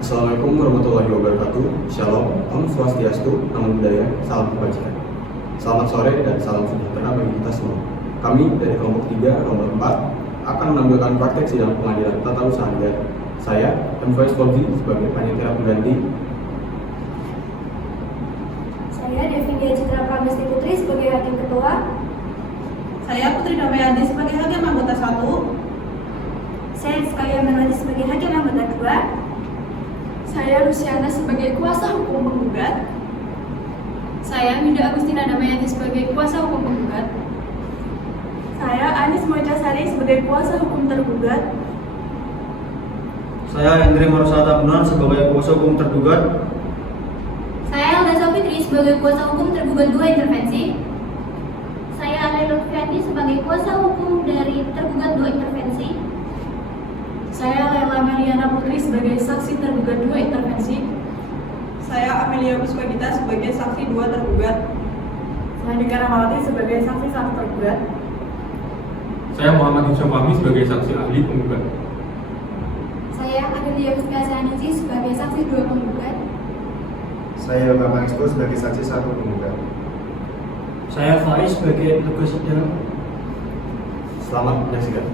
Assalamualaikum warahmatullahi wabarakatuh. Shalom, Om Swastiastu, Namo Buddhaya, salam kebajikan. Selamat sore dan salam sejahtera bagi kita semua. Kami dari kelompok 3, nomor 4 akan menampilkan praktek sidang pengadilan tata usaha negara. Saya, M. Faiz Fauzi, sebagai panitia pengganti. Saya Devindia Citra Pramesti Putri sebagai hakim ketua. Saya Putri Damayanti sebagai hakim anggota 1. Saya Sekalian Melati sebagai hakim anggota 2. Saya Luciana sebagai kuasa hukum penggugat. Saya Minda Agustina Damayanti sebagai kuasa hukum penggugat. Saya Anis Mojasari sebagai kuasa hukum tergugat. Saya Hendri Marusata Bunan sebagai kuasa hukum tergugat. Saya Alda Safitri sebagai kuasa hukum tergugat 2 intervensi. Saya Ale Lutfiandi sebagai kuasa hukum dari tergugat 2 intervensi. Saya Lela Mariana Putri sebagai saksi tergugat 2 intervensi. Saya Amelia Puswagita sebagai saksi 2 tergugat. Saya Dika Ramawati sebagai saksi 1 tergugat. Saya Muhammad Hisham Fahmi sebagai saksi ahli penggugat. Saya Adelia Puspiasianisi sebagai saksi 2 penggugat. Saya Bapak Expo sebagai saksi 1 penggugat. Saya Faiz sebagai petugas sidang. Selamat menyaksikan.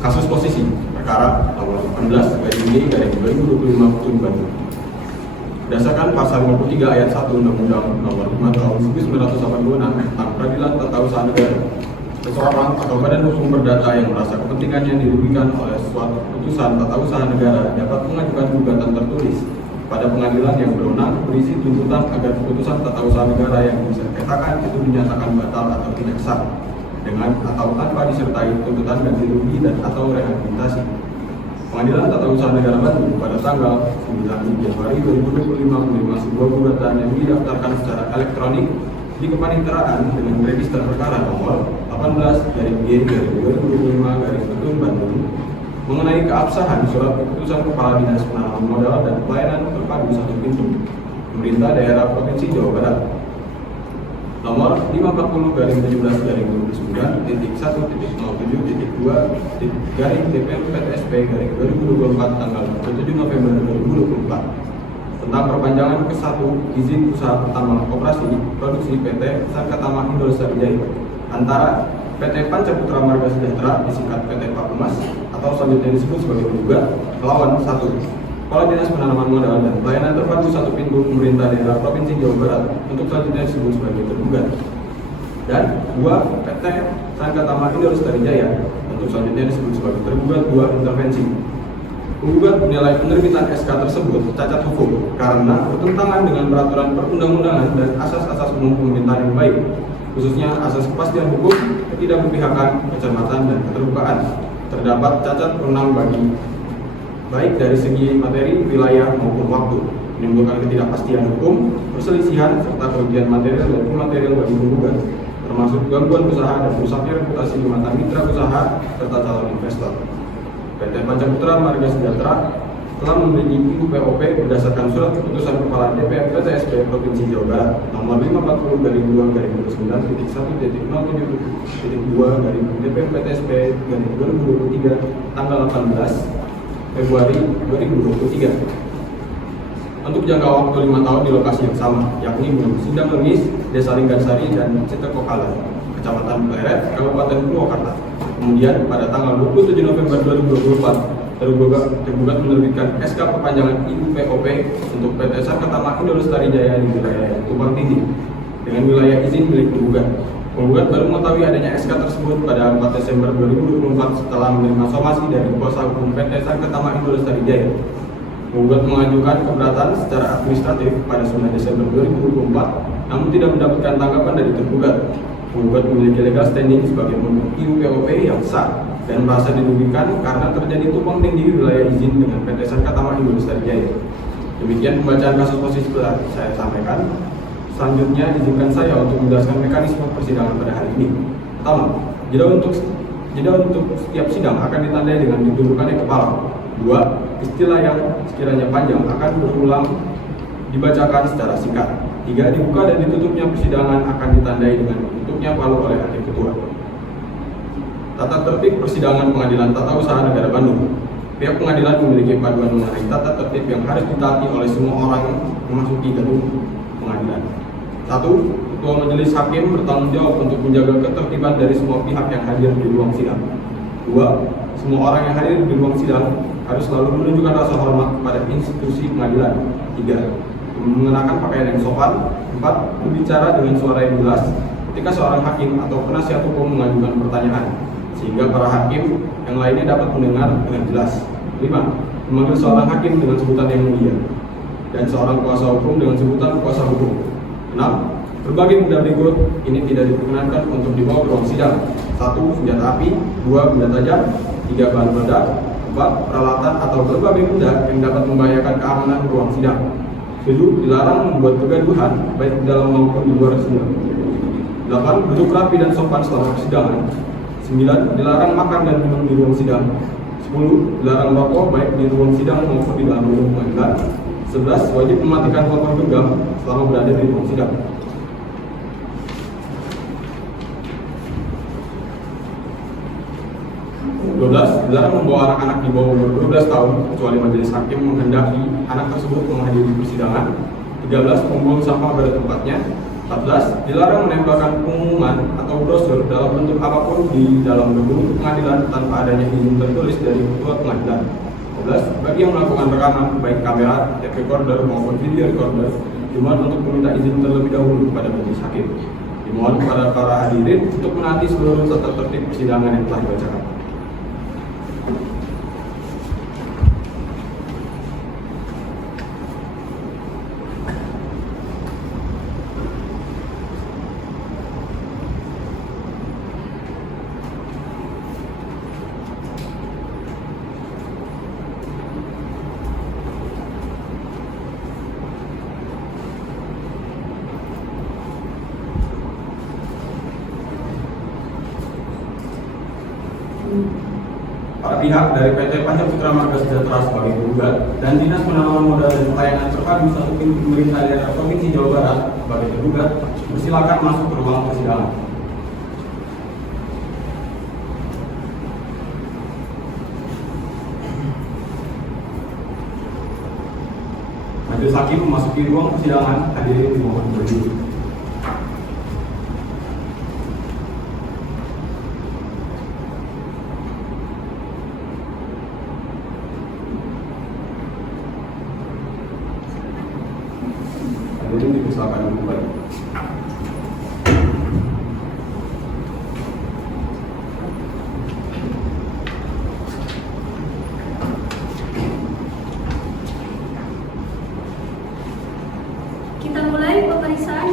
Kasus posisi perkara nomor 18/2025 Putusan Bandung. Berdasarkan pasal 53 ayat 1 Undang-Undang Nomor 5 Tahun 1986 tentang Peradilan Tata Usaha Negara, seseorang atau badan hukum perdata yang merasa kepentingannya dirugikan oleh suatu putusan tata usaha negara dapat mengajukan gugatan tertulis pada pengadilan yang berwenang berisi tuntutan agar putusan tata usaha negara yang disengketakan itu dinyatakan batal atau tidak sah, dengan atau tanpa disertai tuntutan ganti rugi dan atau rehabilitasi. Pengadilan Tata Usaha Negara Bandung pada tanggal 9 Januari 2025 menerima sebuah gugatan yang didaftarkan secara elektronik di kepaniteraan dengan register perkara nomor 18/G/2025 Bandung mengenai keabsahan surat keputusan Kepala Dinas Penanaman Modal dan Pelayanan Terpadu Satu Pintu Pemerintah Daerah Provinsi Jawa Barat nomor 540/19-1.07.2/DPM/PTSP/2024 tanggal 27 November 2024 tentang perpanjangan ke-1 izin usaha pertambangan operasi produksi PT Sankatama Indo Lestari Jaya antara PT Pancaputra Marga Sejahtera disingkat PT Pakumas atau selanjutnya disebut sebagai penggugat melawan 1. Kepala Dinas Penanaman Modal dan Pelayanan Terpadu Satu Pintu Pemerintah Daerah Provinsi Jawa Barat untuk selanjutnya disebut sebagai tergugat, dan 2. PT Sankatama Indo Lestari Jaya untuk selanjutnya disebut sebagai tergugat 2 intervensi. Penggugat menilai penerbitan SK tersebut cacat hukum karena bertentangan dengan peraturan perundang-undangan dan asas-asas umum pemerintahan yang baik, khususnya asas kepastian hukum, ketidakberpihakan, kecermatan, dan keterbukaan. Terdapat cacat wewenang baik dari segi materi, wilayah, maupun waktu, menimbulkan ketidakpastian hukum, perselisihan, serta kerugian material dan imaterial bagi penggugat, termasuk gangguan usaha dan rusaknya reputasi di mata mitra usaha serta calon investor. PT Pancaputra Marga Sejahtera telah memiliki POP berdasarkan surat keputusan Kepala DPM PTSP Provinsi Jawa Barat nomor 540/2021.1.07.2/DPM PTSP 2023 tanggal 18 Februari 2023 untuk jangka waktu 5 tahun di lokasi yang sama, yakni Sindang Lengis, Desa Linggarsari, dan Citekokala, Kecamatan Pleret, Kabupaten Purwakarta. Kemudian pada tanggal 27 November 2024 tergugat menerbitkan SK perpanjangan IUPOP untuk PT Sankatama Indo Lestari Jaya di wilayah Tumpang Tindih dengan wilayah izin milik penggugat. Penggugat baru mengetahui adanya SK tersebut pada 4 Desember 2024 setelah menerima somasi dari kuasa hukum PT Sankatama Indo Lestari Jaya. Penggugat mengajukan keberatan secara administratif pada 9 Desember 2024, namun tidak mendapatkan tanggapan dari tergugat. Penggugat memiliki legal standing sebagai penggugat IUPOP yang sah dan merasa dirugikan karena terjadi tumpang tindih wilayah izin dengan PT Sankatama Indo Lestari Jaya. Demikian pembacaan kasus posisi telah saya sampaikan. Selanjutnya, izinkan saya untuk menjelaskan mekanisme persidangan pada hari ini. Pertama, jeda untuk setiap sidang akan ditandai dengan ditundukkannya kepala. 2. Istilah yang sekiranya panjang akan berulang dibacakan secara singkat. 3. Dibuka dan ditutupnya persidangan akan ditandai dengan ditutupnya palu oleh hakim ketua. Tata tertib persidangan Pengadilan Tata Usaha Negara Bandung. Pihak pengadilan memiliki panduan mengenai tata tertib yang harus ditaati oleh semua orang yang memasuki gedung pengadilan. 1. Ketua Majelis Hakim bertanggung jawab untuk menjaga ketertiban dari semua pihak yang hadir di ruang sidang. 2. Semua orang yang hadir di ruang sidang harus selalu menunjukkan rasa hormat kepada institusi pengadilan. 3. Mengenakan pakaian yang sopan. 4. Berbicara dengan suara yang jelas ketika seorang hakim atau penasihat hukum mengajukan pertanyaan, sehingga para hakim yang lainnya dapat mendengar dengan jelas. 5. Memanggil seorang hakim dengan sebutan yang mulia dan seorang kuasa hukum dengan sebutan kuasa hukum. 6. Berbagai benda berikut ini tidak diperkenankan untuk dibawa ke ruang sidang. 1. Senjata api. 2. Benda tajam. 3. Bahan peledak. 4. Peralatan atau berbagai benda yang dapat membahayakan keamanan ruang sidang. 7. Dilarang membuat kegaduhan baik di dalam maupun di luar sidang. 8. Duduk rapi dan sopan selama persidangan. 9. Dilarang makan dan minum di ruang sidang. 10. Dilarang merokok baik di ruang sidang maupun di dalam gedung pengadilan. 11. Wajib mematikan telepon genggam selama berada di ruang sidang. 12. Dilarang membawa anak-anak di bawah umur 12 tahun kecuali majelis hakim menghendaki anak tersebut menghadiri persidangan. 13. Membuang sampah pada tempatnya. 14. Dilarang menempelkan pengumuman atau brosur dalam bentuk apapun di dalam gedung pengadilan tanpa adanya izin tertulis dari ketua pengadilan. 15. Bagi yang melakukan rekaman baik kamera, tape recorder maupun video recorder dimohon untuk meminta izin terlebih dahulu kepada majelis hakim. Dimohon kepada para hadirin untuk menaati seluruh tata tertib persidangan yang telah dibacakan. Para pihak dari PT Panca Putra Marga Sejahtera sebagai penggugat dan Dinas Penanaman Modal dan Pelayanan Terpadu Satu Pemerintah Daerah Provinsi Jawa Barat sebagai tergugat bersilakan masuk ke ruang persidangan. Majelis hakim memasuki ruang persidangan, hadirin dimohon berdiri. Hadirin dipersilakan kembali. Kita mulai pemeriksaan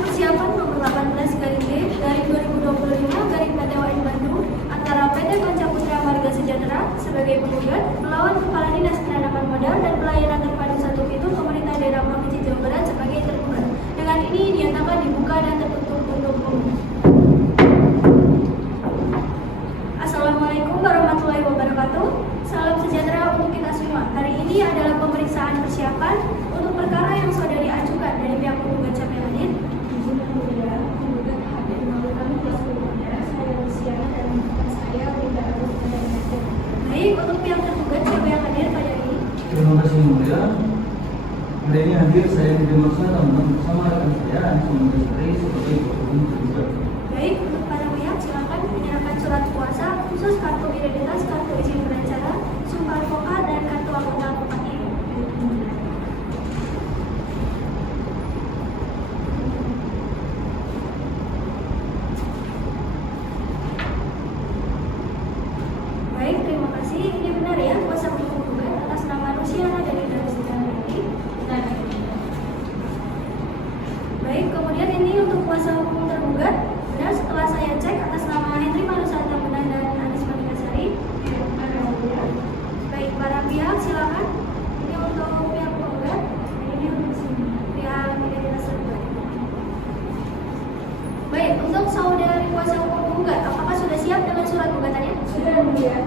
Baik, untuk saudari kuasa hukum penggugat, apakah sudah siap dengan surat gugatannya? Sudah, Yang Mulia.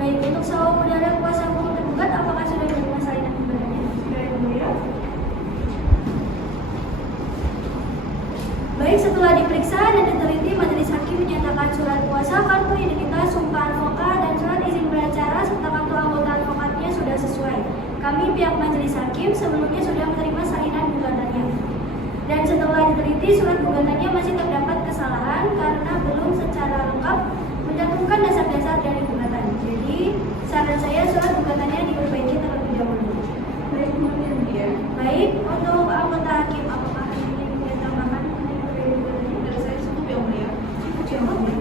Baik, untuk saudara kuasa hukum tergugat, apakah sudah menerima salinan gugatannya? Sudah, Yang Mulia. Baik, setelah diperiksa dan diteliti, majelis hakim menyatakan surat kuasa, kartu identitas, sumpah advokat, dan surat izin beracara serta kartu anggota advokatnya sudah sesuai. Kami pihak majelis hakim sebelumnya sudah menerima salinan gugatannya. Dan setelah diteliti, surat gugatannya masih terdapat kesalahan karena belum secara lengkap mencantumkan dasar-dasar dari gugatan. Jadi, saran saya surat gugatannya diperbaiki terlebih dahulu. Baik, Yang Mulia. Baik, untuk anggota hakim, apakah ada yang ingin ditambahkan mengenai gugatannya? Dari saya cukup Yang Mulia. Cukup, Yang Mulia.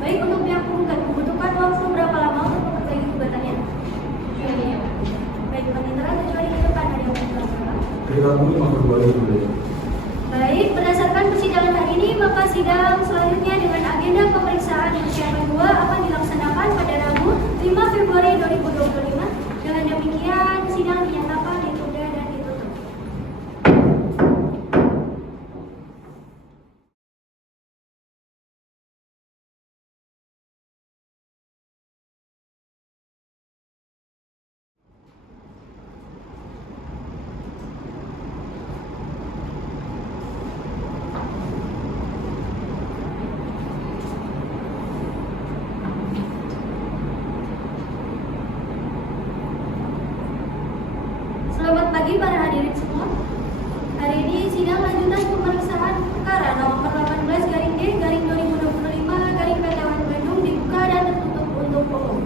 Baik, untuk pihak penggugat membutuhkan waktu berapa lama untuk memperbaiki gugatannya? Baik, panitera kecuali di depan ada yang bermasalah. Terima kasih. Baik, berdasarkan persidangan hari ini, maka sidang selanjutnya dengan agenda pemeriksaan yang kedua akan dilaksanakan pada Rabu 5 Februari 2025. Dengan demikian, sidang dinyatakan ditunda dan ditutup. Selamat pagi para hadirin semua. Hari ini sidang lanjutan pemeriksaan perkara nomor 18-D-2025-PTWN Bandung dibuka dan tertutup untuk umum.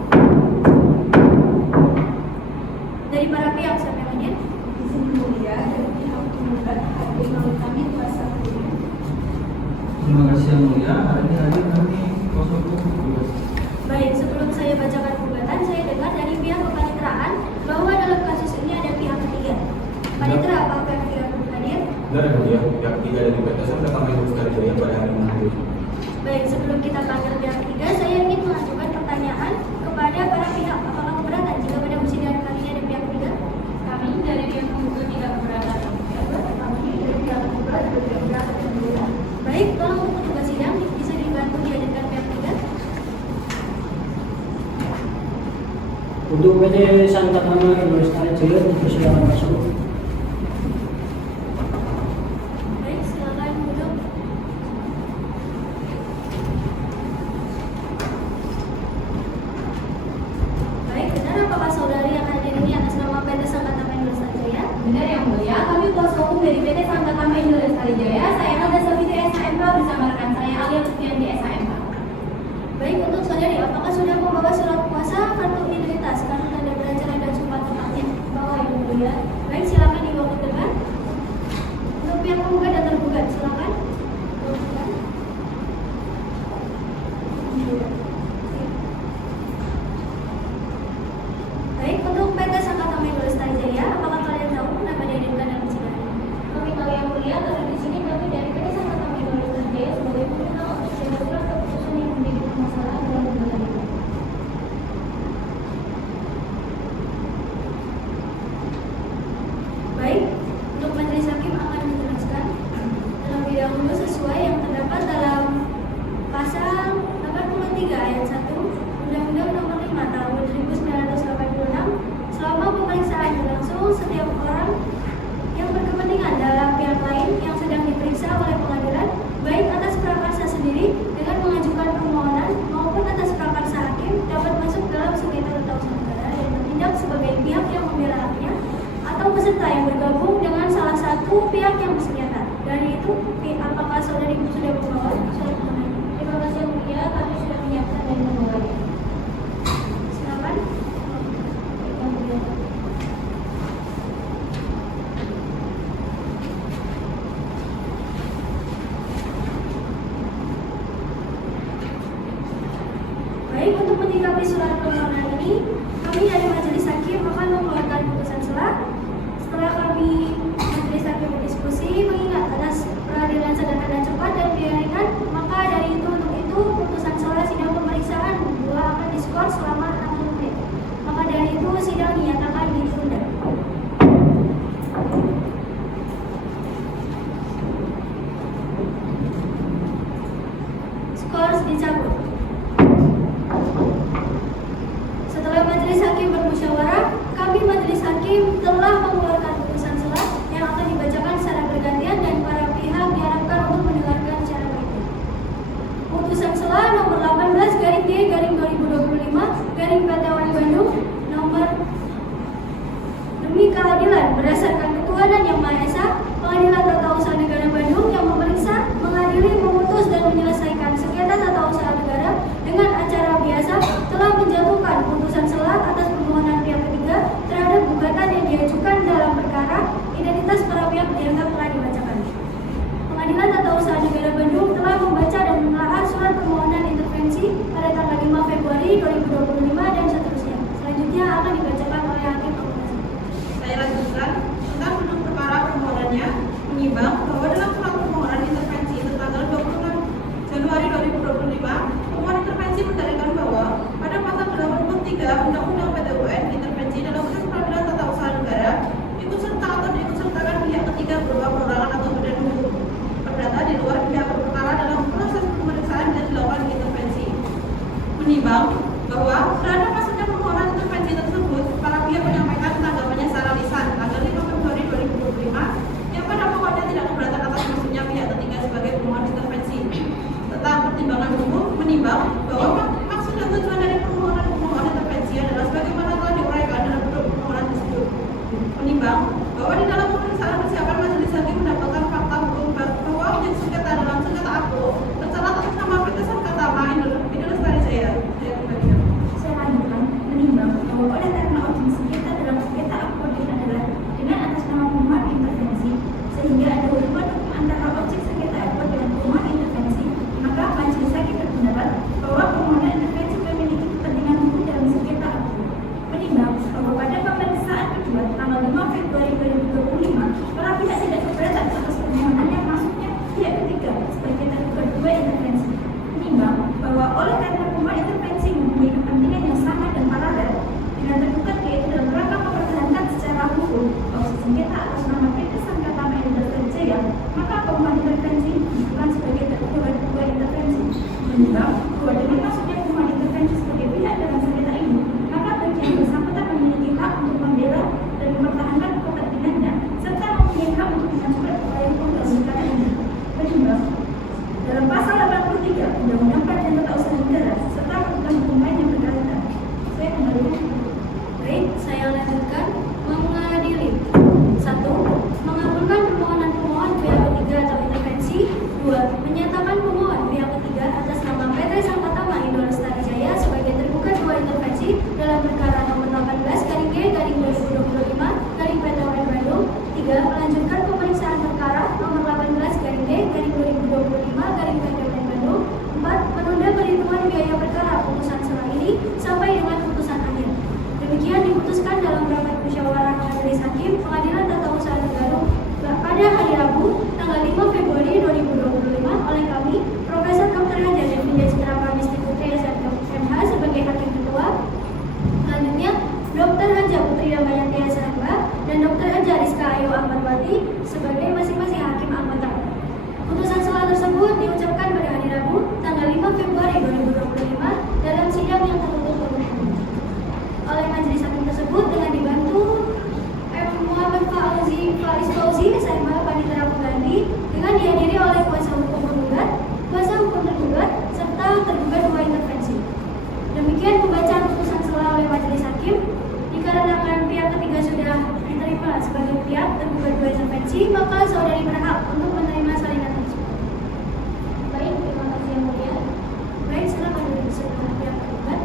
Dari para pihak siapa yang hadir? Izin Mulia dari pihak penggugat hadir melalui kami kuasa hukum. Terima kasih Yang Mulia. Hari ini hadir kami kuasa hukum penggugat. Baik, sebelum saya bacakan gugatan, saya dengar dari pihak kepaniteraan bahwa dalam kasus ini ada pihak ketiga. Panitera, apakah pihak ketiga hadir? Benar ya, Mulia. Pihak ketiga dari PT Sankatama Indonesia Sarijaya pada hari ini hadir. Baik, sebelum kita panggil pihak ketiga, saya ingin mengajukan pertanyaan kepada para pihak. Apakah keberatan jika pada persidangan kali ini ada pihak ketiga? Kami dari pihak penggugat tidak keberatan. Kami dari pihak penggugat juga tidak keberatan, Yang Mulia. Baik, tolong untuk petugas sidang bisa dibantu dihadirkan pihak ketiga. Untuk PT Sankatama Indonesia Sarijaya dipersilakan masuk. Baik, silakan duduk. Baik, benar apakah saudari yang hadir ini atas nama PT Sankatama Indonesia Sarijaya? Benar Yang Mulia, kami kuasa hukum dari PT Sankatama Indonesia Sarijaya. Saya Alda Safitri SHMK bersama rekan saya Alia Lutfiandi SHMK. Baik, untuk saudari, apakah sudah membawa surat kuasa, kartu identitas, kartu tanda beracara dan sumpah advokatnya? Bawa Ibu Mulia. Baik, silakan dibawa ke depan. Untuk pihak penggugat dan tergugat, silakan. Bawa ke depan. Baik, untuk PT Sankatama Indonesia Sarijaya, apakah kalian tahu kenapa dihadirkan dalam persidangan ini? Kami tahu Yang Mulia, karena di sini kami dari PT Sankatama Indonesia Sarijaya sebagai pemenang untuk surat keputusan yang menjadi permasalahan dalam gugatan ini. Baik, untuk majelis hakim akan menjelaskan terlebih dahulu sesuai yang terdapat dalam pasal 83 ayat 1 Undang-Undang Nomor 5 Tahun 1986. Selama pemeriksaan berlangsung, setiap orang yang berkepentingan dalam pihak lain yang sedang diperiksa oleh pengadilan, baik atas prakarsa sendiri dengan mengajukan permohonan maupun atas prakarsa hakim, dapat masuk dalam sengketa tata negara dan bertindak sebagai pihak yang membela haknya atau peserta yang bergabung dengan salah satu pihak yang bersengketa. Dari itu, apakah saudari sudah membawa surat permohonan? Terima kasih Yang Mulia, kami sudah menyiapkan dan membawanya. Silakan. Yang Mulia. Baik, untuk menyikapi surat permohonan ini, kami dari majelis hakim akan mengeluarkan putusan selah. Setelah kami majelis hakim berdiskusi mengingat atas peradilan sederhana dan cepat dan biaya ringan, maka dari itu untuk itu putusan selah sidang pemeriksaan dua akan diskor selama 60 menit. Maka dari itu sidang dinyatakan ditunda. harus dicabut. Setelah majelis hakim bermusyawarah, kami majelis hakim telah mengeluarkan putusan sela yang akan dibacakan secara bergantian dan para pihak diharapkan untuk mendengarkan secara baik. Putusan sela nomor 18/G/2025 Bandung nomor demi keadilan berdasarkan ketuhanan yang Maha Esa, Pengadilan Tata Usaha Negara Bandung yang memeriksa, mengadili, memutus dan menyelesaikan sengketa tata usaha negara dengan acara biasa telah menjatuhkan putusan sela atas permohonan pihak ketiga terhadap gugatan yang diajukan dalam perkara identitas para pihak dianggap telah dibacakan. Pengadilan Tata Usaha Negara Bandung telah membaca dan menelaah surat permohonan intervensi pada tanggal 5 Februari 2025 dan seterusnya. Selanjutnya akan dibacakan oleh hakim akuntansi. Saya lanjutkan tentang duduk perkara permohonannya menimbang bahwa dalam surat permohonan intervensi tertanggal 26 Januari 2025, pemohon intervensi mendalilkan bahwa pada pasal 83 Undang-Undang PT-UN intervensi dalam urusan peradilan tata usaha negara ikut serta atau diikutsertakan pihak ketiga berupa perorangan atau badan hukum perdata di luar pihak berperkara dalam proses pemeriksaan dan dilakukan intervensi. Menimbang bahwa terhadap maksudnya permohonan intervensi tersebut, para pihak menyampaikan tanggapannya secara lisan tanggal 5 Februari 2025 yang pada pokoknya tidak keberatan atas maksudnya pihak ketiga sebagai pemohon intervensi. Tentang pertimbangan umum menimbang bahwa maksud dan tujuan dari permohonan intervensi adalah sebagaimana telah diuraikan dalam bentuk permohonan tersebut. Menimbang bahwa di dalam pemeriksaan persiapan majelis hakim mendapatkan fakta hukum bahwa objek sengketa dalam sengketa aku tercatat atas nama PT Sankatama Indul Lestari Jaya. Saya lanjutkan menimbang bahwa oleh karena objek sengketa dalam sengketa akodin adalah dengan atas nama pemohon intervensi, sehingga ada hubungan hukum antara objek sengketa akod dengan pemohon intervensi, maka majelis hakim berpendapat bahwa permohonan intervensi memiliki kepentingan hukum dalam sengketa akod. Menimbang bahwa pada pemeriksaan kedua tanggal 5 Februari 2025, para pihak tidak keberatan atas permohonan yang maksudnya pihak ketiga sebagai tergugat dua intervensi. Menimbang bahwa oleh karena pemohon intervensi mempunyai kepentingan yang sama dan paralel dengan tergugat yaitu dalam rangka mempertahankan secara hukum bahwa sengketa atas nama PT Sankatama Indul Lestari Jaya, maka pemohon intervensi bukan sebagai tergugat dua intervensi. Menimbang bahwa dengan maksudnya pemohon intervensi sebagai pihak dalam sengketa ini, maka bagi yang bersangkutan memiliki hak untuk membela dan mempertahankan kepentingannya serta mempunyai hak untuk mengajukan upaya hukum dalam perkara ini. Menimbang dalam pasal 83 Undang-Undang Peradilan Tata Usaha Negara serta ketentuan hukum lain yang berkaitan. Saya kembalikan. Baik, saya lanjutkan mengadili. 1. Mengabulkan permohonan pemohon pihak ketiga atau intervensi. 2. Menyatakan pemohon pihak ketiga atas nama PT Sankatama Indul Lestari Jaya sebagai tergugat dua intervensi dalam perkara nomor 18/G/2025 Bandung. 3. Melanjutkan pemeriksaan perkara nomor 18/G/2025 Bandung. 4. Menunda perhitungan biaya perkara putusan sela ini sampai dengan putusan akhir. Demikian diputuskan dalam rapat musyawarah majelis hakim Pengadilan Tata Usaha Negara pada hari Rabu tanggal 5 Februari 2025 oleh kami, Profesor Dr. Hajar Devindra Citra Pramesti Putri SMH sebagai hakim ketua. Selanjutnya, Dr. Haja Putri Damayanti SMH dan Dr. Haja Rizka Ayu Ahmadwati sebagai masing-masing hakim anggota. Putusan sela tersebut diucapkan pada hari Rabu tanggal 5 Februari 2025 dalam sidang yang tertutup umum. Oleh majelis hakim tersebut dengan dibantu Muhammad Faiz Fauzi SMH Panitera Pengganti dengan dihadiri oleh kuasa hukum penggugat, kuasa hukum tergugat, serta tergugat dua intervensi. Demikian pembacaan putusan sela oleh majelis hakim. Dikarenakan pihak ketiga sudah diterima sebagai pihak tergugat dua intervensi, maka saudari berhak untuk menerima salinan tersebut. Baik, terima kasih yang mulia. Baik, silakan duduk sebelah pihak tergugat.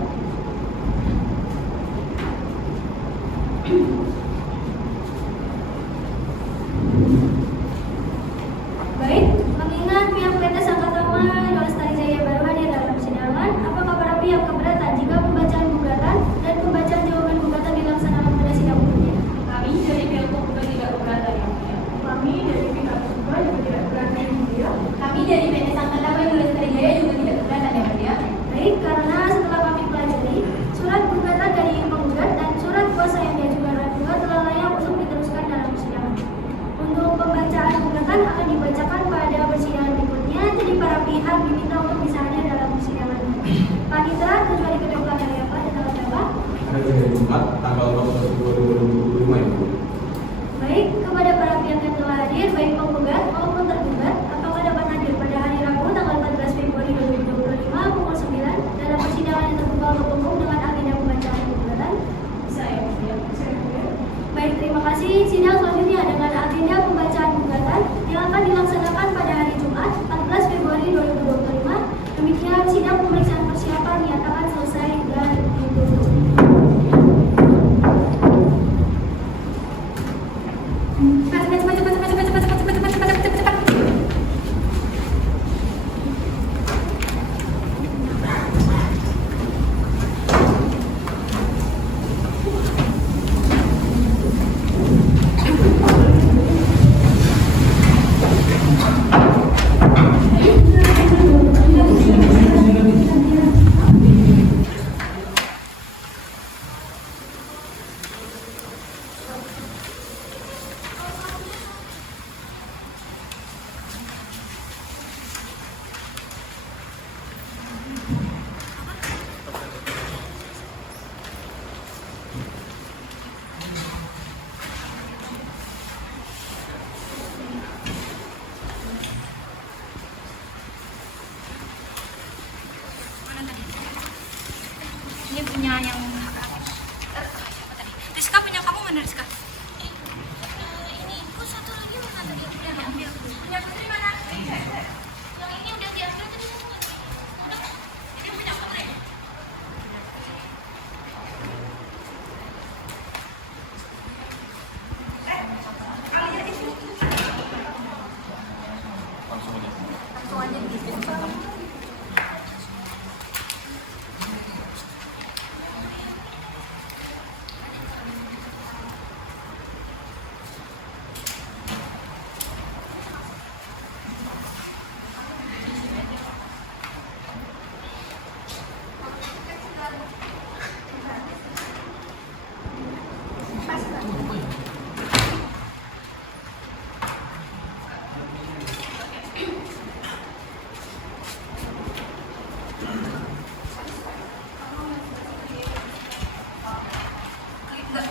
Baik, mengingat pihak PT Sankatama Indul Lestari Jaya baru hadir dalam persidangan, apakah para pihak keberatan jika pembacaan gugatan dan pembacaan jawaban gugatan dilaksanakan pada sidang umumnya? Kami dari pihak tergugat tidak keberatan yang mulia. Kami dari pihak tergugat juga tidak keberatan yang mulia. Kami dari PT Sankatama Indul Lestari Jaya juga tidak keberatan yang mulia. Baik, karena setelah kami pelajari surat gugatan dari penggugat dan surat kuasa yang diajukan oleh penggugat telah layak untuk diteruskan dalam persidangan. Untuk pembacaan gugatan akan dibacakan pada persidangan berikutnya, jadi para pihak diminta untuk bisa hadir dalam Panitera tujuan kedua hari apa dan tanggal berapa? Hari Jumat tanggal 21 2025 Ibu. Baik, kepada para pihak yang telah hadir, baik penggugat maupun tergugat, apakah dapat hadir pada hari Rabu tanggal 14 Februari 2025 pukul 9 dalam persidangan yang terbuka untuk umum dengan agenda pembacaan gugatan? Saya. Baik, terima kasih. Sidang selanjutnya dengan agenda pembacaan gugatan yang akan dilaksanakan pada hari Jumat 14 Februari 2025. Demikian sidang pemeriksaan persiapan dinyatakan selesai dan ditutup. Ini punya yang Rizka, punya kamu mana Rizka? Ini kok satu lagi mana tadi udah diambil? Punya Putri mana? Yang ini udah diambil tadi semua. Udah. Ini punya Putri. Langsung aja gitu.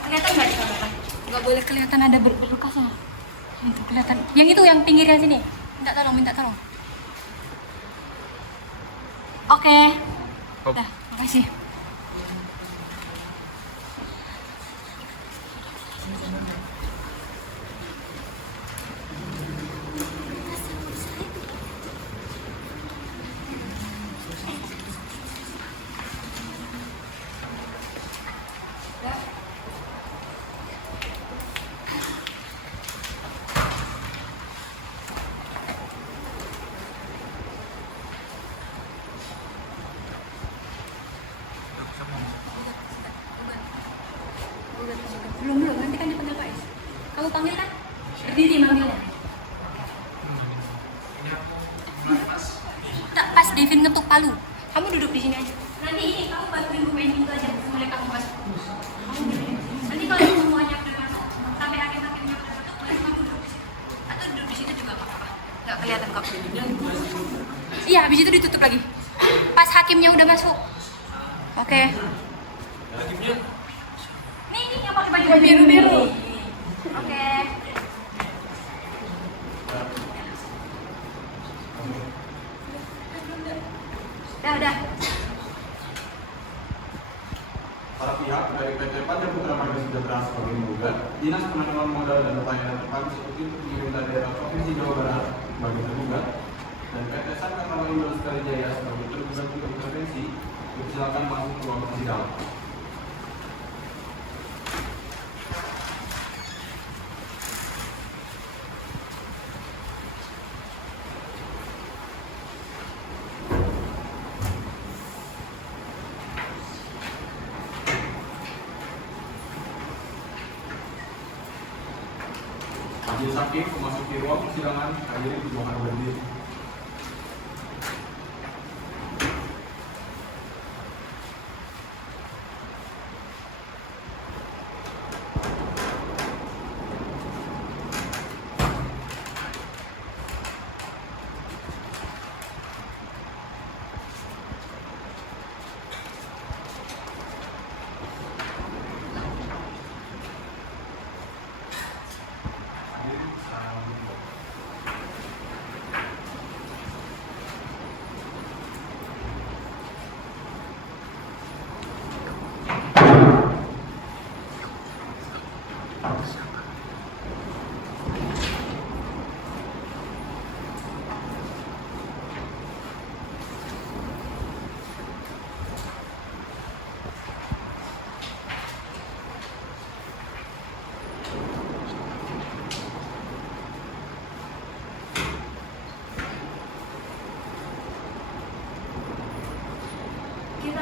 Kelihatan nggak di kamera? Nggak boleh kelihatan ada berlukasnya. Itu kelihatan. Yang itu yang pinggirnya sini. Minta tolong. Oke. Dah, makasih. Belum, nanti kan dipanggil Pak Is. Kamu panggil kan? Berdiri manggilnya. Tak pas Devin ngetuk palu. Kamu duduk di sini aja. Nanti ini kamu bantuin Bu Penny itu aja mulai kamu masuk. Kamu duduk. Nanti kalau semuanya udah masuk, sampai akhir-akhirnya udah masuk, boleh kamu duduk di situ. Atau duduk di situ juga nggak apa-apa. Nggak kelihatan kok. Iya, habis itu ditutup lagi. Pas hakimnya udah masuk. Oke. Ini yang pakai baju biru-biru. Oke. Udah. Para pihak dari PT Panca Putra Marga Sejahtera sebagai menggugat, Dinas Penanaman Modal dan Pelayanan Terpadu seperti pemerintah daerah Provinsi Jawa Barat sebagai tergugat, dan PT Sankatama Indo Lestari Jaya sebagai tergugat untuk intervensi, silakan masuk ke ruang persidangan. Majelis hakim memasuki ruang persidangan, hadirin dimohon berdiri.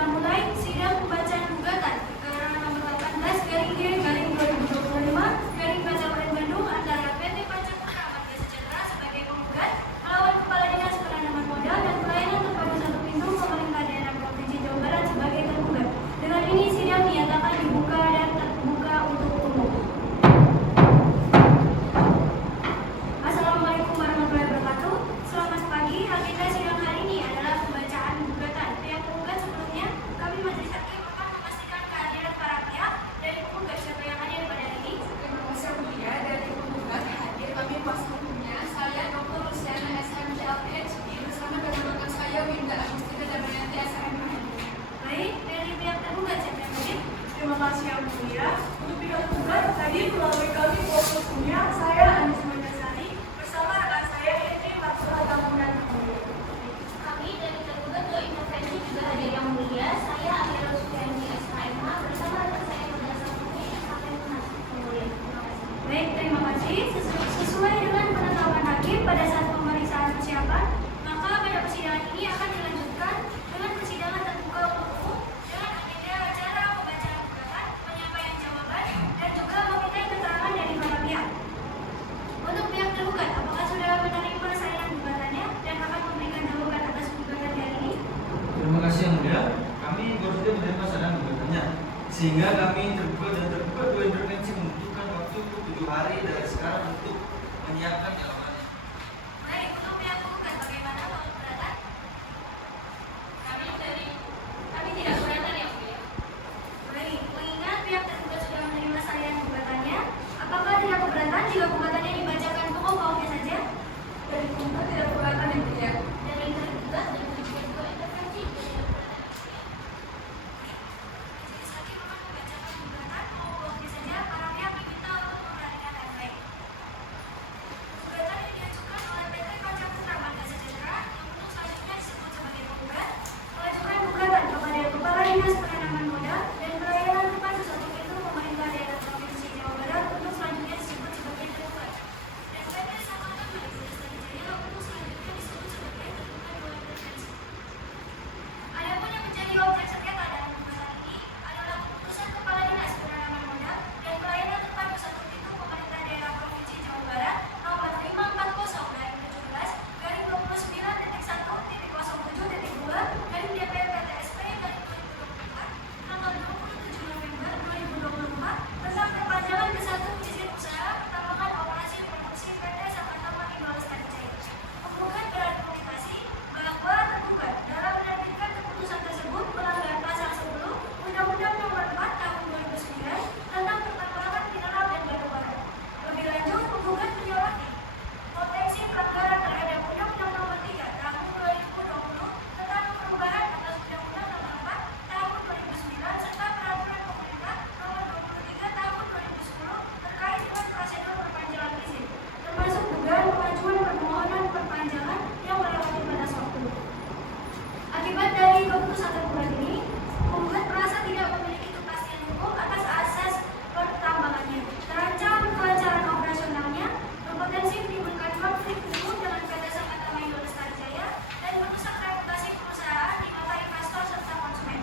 kita mulai sidang pembacaan gugatan perkara nomor 18/G/2025 Bandung antara PT Pajak Putra Marga Sejahtera sebagai penggugat melawan Kepala Dinas Penanaman Modal dan Pelayanan Terpadu Satu Pintu Pemerintah Daerah Provinsi Jawa Barat sebagai tergugat. Dengan ini sidang dinyatakan dibuka dan terbuka untuk umum. Assalamualaikum warahmatullahi wabarakatuh. Selamat pagi. Agenda sidang hari ini adalah pembacaan gugatan. Pihak penggugat sebelumnya kami majelis hakim akan memastikan kehadiran para pihak dari penggugat. Siapa yang hadir pada hari ini? Terima kasih yang mulia. Dari penggugat hadir kami kuasa hukumnya, saya Dr. Luciana SMC LPHD bersama dengan rekan saya Winda Agustina Damayanti SMH. Baik, dari pihak tergugat siapa yang hadir? Terima kasih yang mulia. Untuk pihak penggugat hadir melalui kami kuasa hukumnya, saya Anis Mandasari bersama rekan saya Hendri Maksud Tambunan. Kami dari tergugat dua intervensi juga hadir yang mulia. Saya Amira Sufiani SKMH bersama rekan saya Hilda Saputri SKMH yang mulia. Baik, terima kasih. Sesuai dengan penetapan hakim pada saat pemeriksaan persiapan, maka pada persidangan ini akan dilanjutkan dengan persidangan terbuka untuk umum dengan agenda acara pembacaan gugatan, penyampaian jawaban, dan juga meminta keterangan dari para pihak. Untuk pihak tergugat, apakah sudah menerima salinan gugatannya dan akan memberikan jawaban atas gugatan hari ini? Terima kasih yang mulia. Kami baru saja menerima saran gugatannya, sehingga kami terbuka dan terbuka dua intervensi membutuhkan waktu 7 hari dari sekarang untuk menyiapkan jawabannya. Baik, untuk pihak penggugat bagaimana mau keberatan? Kami tidak keberatan ya, mulia. Baik, mengingat pihak tergugat sudah menerima salinan gugatannya, apakah tidak keberatan jika gugatannya dibacakan pokok-pokoknya saja? Dari penggugat tidak keberatan yang mulia. Dari tergugat dan juga dua intervensi tidak keberatan. Majelis hakim akan membacakan gugatan pokok-pokoknya saja. Para pihak diminta untuk memperhatikan dengan baik. Gugatan yang diajukan oleh PT Pajak Putra Marga Sejahtera yang untuk selanjutnya disebut sebagai penggugat mengajukan gugatan kepada Kepala Dinas Penanaman Modal dan Pelayanan Terpadu Satu Pintu Pemerintah Daerah Provinsi Jawa Barat untuk selanjutnya disebut sebagai tergugat. Dan PT Satuan Marga Sejahtera untuk selanjutnya disebut sebagai tergugat dua intervensi. Adapun yang menjadi objek sengketa dalam gugatan ini adalah keputusan Kepala Dinas Penanaman Modal dan Pelayanan Terpadu Satu Pintu Pemerintah Daerah Provinsi Jawa Barat nomor 540/2017.1.9.1.07.2 DP PTSP 2024 tanggal 27 November 2024 tentang perpanjangan ke-1 izin usaha pertambangan operasi produksi PT Sakatama Indo Lestari Jaya. Penggugat berargumentasi bahwa tergugat dalam menerbitkan keputusan tersebut melanggar pasal 10 Undang-Undang Nomor 4 Tahun 2009 tentang pertambangan mineral dan batu bara. Lebih lanjut, penggugat menyoroti potensi pelanggaran terhadap Undang-Undang Nomor 3 Tahun 2020 tentang perubahan atas Undang-Undang Nomor 4 Tahun 2009 serta Peraturan Pemerintah Nomor 23 Tahun 2010 terkait dengan prosedur perpanjangan izin, termasuk dugaan pengajuan permohonan perpanjangan yang melewati batas waktu. Akibat dari keputusan tergugat ini, penggugat merasa tidak memiliki kepastian hukum atas asas pertambangannya, terancam kelancaran operasionalnya, berpotensi menimbulkan konflik hukum dengan PT Sakatama Indo Lestari Jaya, dan merusak reputasi perusahaan di mata investor serta konsumen.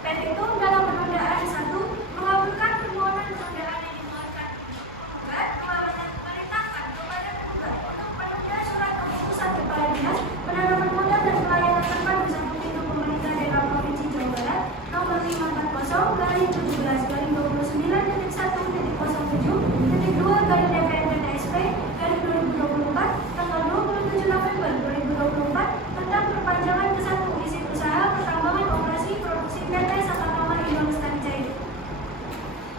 PT itu dalam penundaan 1 mengabulkan permohonan penundaan yang dimohonkan penggugat, memerintahkan kepada penggugat untuk menunda surat keputusan Kepala Dinas Penanaman Modal dan Pelayanan Terpadu Satu Pintu Pemerintah Daerah Provinsi Jawa Barat nomor 540/2029.1.09.1.2 tanggal 27 November 2024 tentang perpanjangan ke-1 izin usaha pertambangan operasi produksi PT Sakatama Indo Lestari Jaya.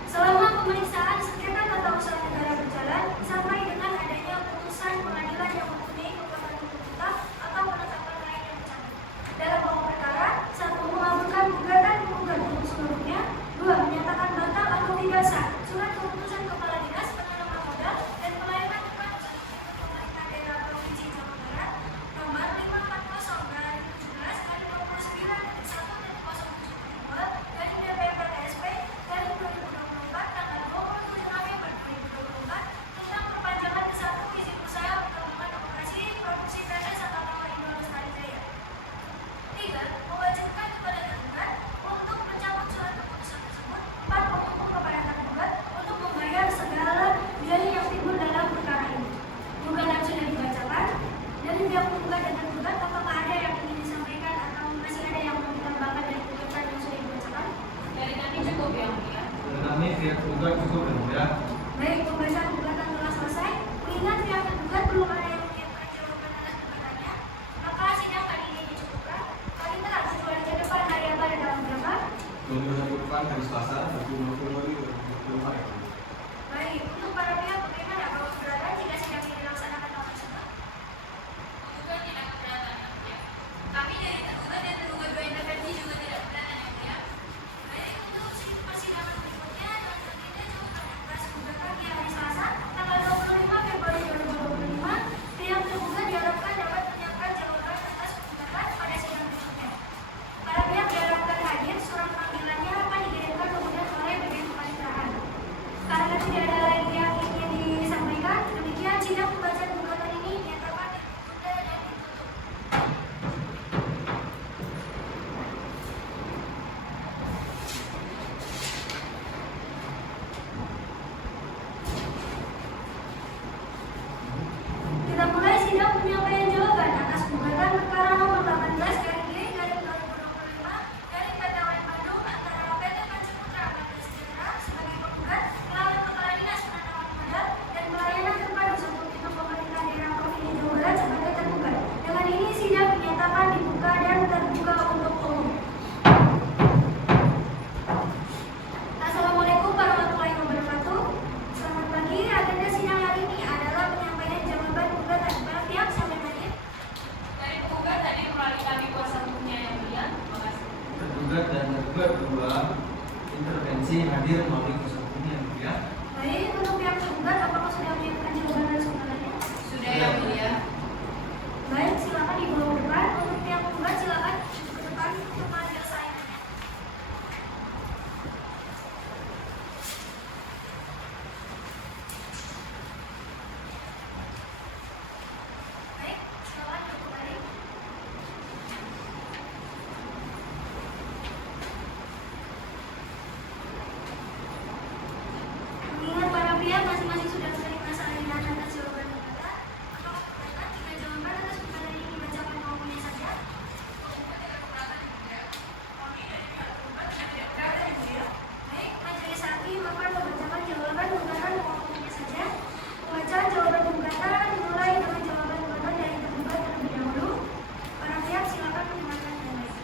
Selama pemeriksaan sengketa tata usaha negara berjalan sampai dengan adanya putusan pengadilan yang mempunyai kekuatan hukum tetap atau penetapan lain yang dicabut. Dalam pokok perkara, 1. Mengabulkan gugatan penggugat untuk seluruhnya. 2. Menyatakan batal atau tidak sah surat keputusan Kepala Dinas Penanaman Modal dan Pelayanan Terpadu Satu Pintu Pemerintah Daerah Provinsi Jawa Barat nomor 540/2029.1.072 dari DP PTSP dari 2024 tanggal 27 November 2024 tentang perpanjangan ke-1 izin usaha pertambangan operasi produksi PT Sakatama Indo Lestari Jaya. 3. Mewajibkan kepada tergugat dijadwalkan hari Selasa 1 November 2024. Baik, untuk para pihak bagaimana Bapak keberatan jika sidang ini dilaksanakan tahun tersebut? Penggugat tidak keberatan yang mulia. Kami dari tergugat dan tergugat dua intervensi juga tidak keberatan yang mulia. Baik, untuk persidangan berikutnya dan selanjutnya juga akan gugatan di hari Selasa tanggal 25 Februari 2025. Pihak tergugat diharapkan dapat menyiapkan jawaban atas gugatan pada sidang berikutnya. Para pihak diharapkan hadir, surat panggilannya akan dikirimkan kemudian oleh bagian kepaniteraan. Karena tidak ada lagi yang ingin disampaikan, demikian sidang pembacaan gugatan ini dinyatakan ditunda dan ditutup. Kita mulai sidang penyampaian jawaban atas gugatan perkara nomor 18/G/2025 Bandung antara PT Pancaputra Abadi Sejahtera sebagai penggugat melawan Kepala Dinas Penanaman Modal dan Pelayanan Terpadu Satu Pintu Pemerintah Daerah Provinsi Jawa Barat sebagai tergugat. Dengan ini sidang dinyatakan dibuka dan terbuka untuk umum. Assalamualaikum warahmatullahi wabarakatuh. Selamat pagi. Agenda sidang hari ini adalah penyampaian jawaban gugatan. Para pihak sampai hadir. Dari penggugat tadi melalui kami kuasa hukumnya yang mulia. Terima kasih. Tergugat dan tergugat dua intervensi hadir melalui kuasa hukumnya yang mulia. Baik, untuk pihak tergugat apakah sudah menyiapkan jawaban dan soalannya? Sudah yang mulia. Baik, silakan dibawa ke depan. Untuk pihak penggugat silakan ke depan untuk menyelesaikannya. Baik, silakan duduk kembali. Mengingat para pihak masing-masing sudah menerima salinan atas jawaban gugatan, apakah keberatan jika jawaban atas gugatan ini dibacakan maupun saja? Penggugat tidak keberatan yang mulia. Kami dari pihak penggugat juga tidak keberatan yang mulia. Baik, majelis hakim akan membacakan jawaban gugatan maupun saja. Pembacaan jawaban gugatan dimulai dengan jawaban gugatan dari tergugat terlebih dahulu. Para pihak silakan mendengarkan dengan baik.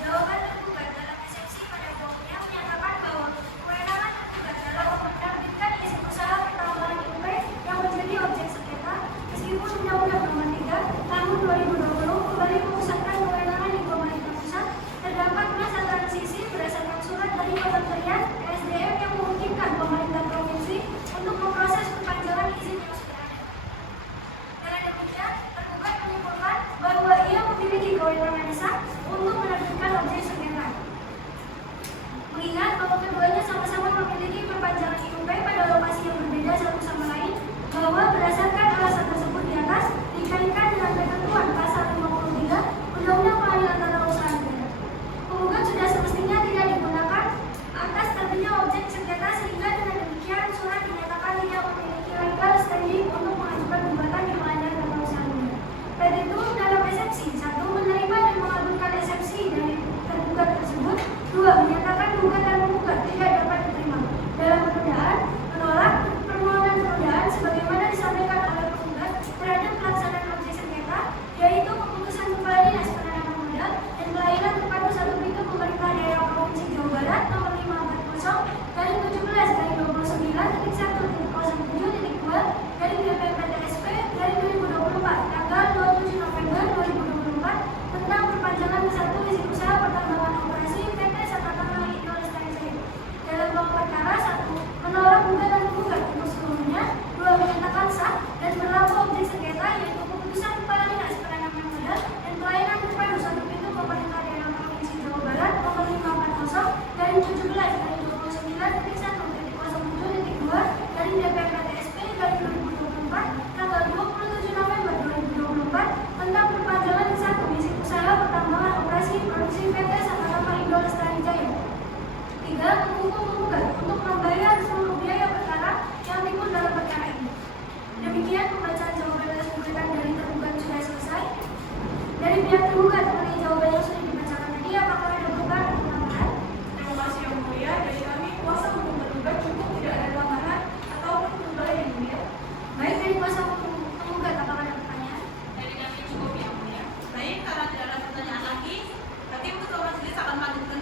Jawaban tergugat dalam eksepsi pada pokoknya menyatakan bahwa kewenangan tergugat dalam menerbitkan izin usaha pertambangan IUP yang menjadi objek sengketa meskipun Undang-Undang Nomor 3 Tahun 2020 kembali memusatkan kewenangan di pemerintah pusat terdapat masa transisi berdasarkan surat dari Kementerian SDM yang memungkinkan pemerintah provinsi untuk memproses perpanjangan izin yang sudah ada. Dengan demikian, tergugat menyimpulkan bahwa ia memiliki kewenangan sah untuk menerbitkan objek sengketa. Mengingat bahwa keduanya sama-sama memiliki perpanjangan IUP pada lokasi yang berbeda satu sama lain, bahwa berdasarkan alasan tersebut di atas dikaitkan dengan ketentuan pasal 53 Undang-Undang Pengadilan Tata Usaha Negara. Penggugat sudah semestinya tidak digunakan atas terbitnya objek sengketa sehingga dengan demikian surat dinyatakan tidak memiliki legal standing untuk mengajukan gugatan di Pengadilan Tata Usaha Negara. Baik itu dalam eksepsi 1 menerima dan mengabulkan eksepsi dari tergugat tersebut, 2 menyatakan gugatan penggugat tidak dapat diterima. Dalam penundaan, menolak permohonan penundaan sebagaimana disampaikan oleh penggugat terhadap pelaksanaan objek sengketa, yaitu keputusan Kepala Dinas Penanaman Modal dan Pelayanan Terpadu Satu Pintu Pemerintah Daerah Provinsi Jawa Barat nomor 540/29.1.07.2 dari DPPTSP dari 2024 tanggal 27 November 2024 tentang perpanjangan satu izin usaha pertambangan operasi PT Sakatama Indo Lestari Jaya. Dalam pokok perkara 1 menolak gugatan penggugat untuk seluruhnya, 2 menyatakan sah dan berlaku objek sengketa yaitu keputusan Kepala Dinas Penanaman Modal dan Pelayanan Terpadu Satu Pintu Pemerintah Daerah Provinsi Jawa Barat nomor 540 dari 17/29.1.07.2 dari DPPTSP dari 2024 tanggal 27 November 2024 tentang perpanjangan satu izin usaha pertambangan operasi produksi PT Sakatama Indo Lestari Jaya. 3. Menghukum penggugat untuk membayar seluruh biaya perkara yang timbul dalam perkara ini. Demikian pembacaan jawaban atas gugatan dari tergugat sudah selesai. Dari pihak tergugat mengenai jawaban yang sudah dibacakan tadi, apakah ada perubahan atau tambahan? Terima kasih yang mulia. Dari kami kuasa hukum tergugat cukup tidak ada tambahan ataupun perubahan yang mulia. Baik, dari kuasa hukum penggugat apakah ada pertanyaan? Dari kami cukup yang mulia. Baik, karena tidak ada pertanyaan lagi, Hakim Ketua Majelis akan melanjutkan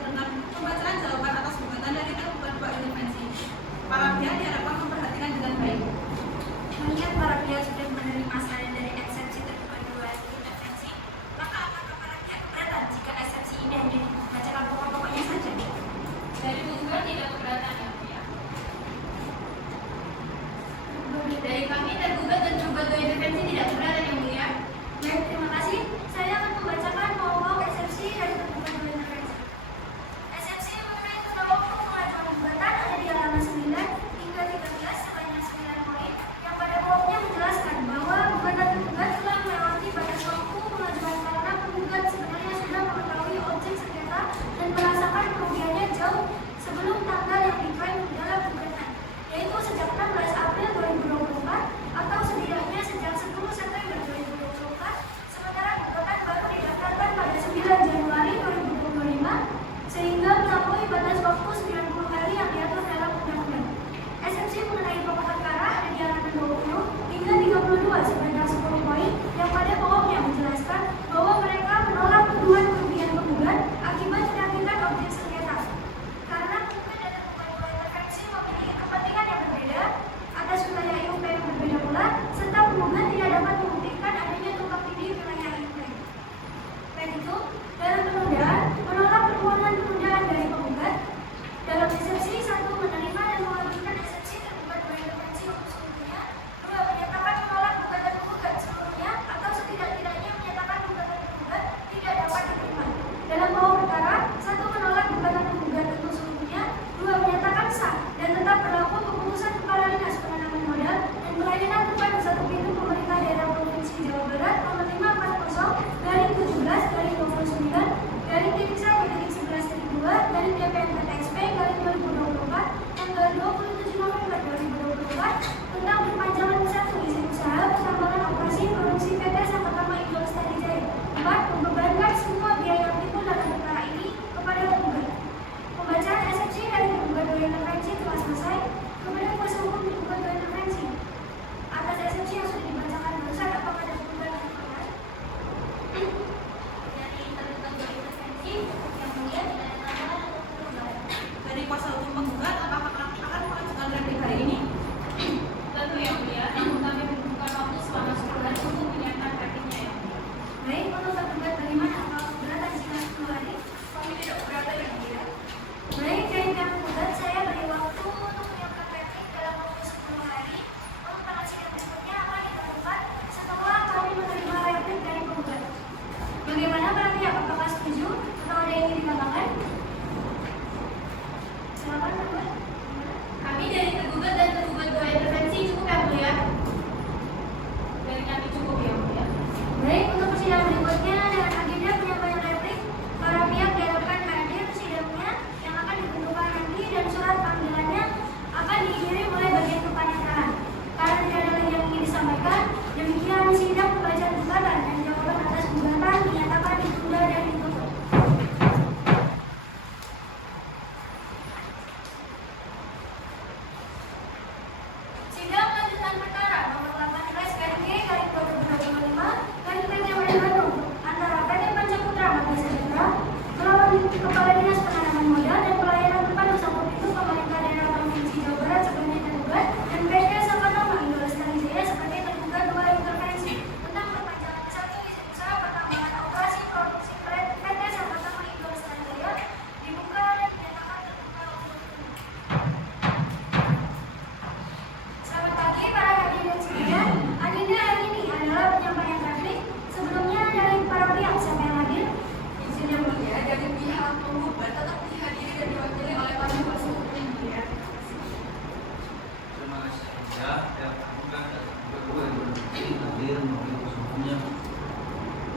Bagaimana para pihak, apakah setuju atau ada yang ingin ditambahkan? Silakan, Mbak. Kami dari tergugat dan tergugat dua intervensi cukup ya mulia. Dari kami cukup ya mulia. Baik, untuk persidangan berikutnya dengan agenda penyampaian replik, para pihak diharapkan hadir sidangnya yang akan ditentukan nanti dan surat panggilannya akan dikirim oleh bagian kepanitiaan. Karena tidak ada lagi yang ingin disampaikan, demikian sidang pembacaan gugatan dan jawaban atas gugatan dinyatakan ditunda dan ditutup. Sidang lanjutan perkara nomor 18/GK/2025 Bandung antara PT Pancaputra Marga Sejahtera melawan Kepala Dinas Penanaman Modal dan Pelayanan Depan Usaha Pintu Pemerintah Daerah Provinsi Jawa Barat sebagai tergugat dan PT Sakatama Indo Lestari Jaya sebagai tergugat dua intervensi tentang perpanjangan satu izin usaha pertambangan operasi produksi PT Sakatama Indo Lestari Jaya dibuka dan dinyatakan terbuka untuk umum. Selamat pagi para hadirin sekalian. Agenda hari ini adalah penyampaian replik. Sebelumnya dari para pihak siapa yang hadir? Izin yang mulia dari pihak penggugat tetap dihadiri dan diwakili oleh kami kuasa hukum yang mulia. Terima kasih ya, yang tergugat dan tergugat dua intervensi hadir mewakili kuasa hukumnya.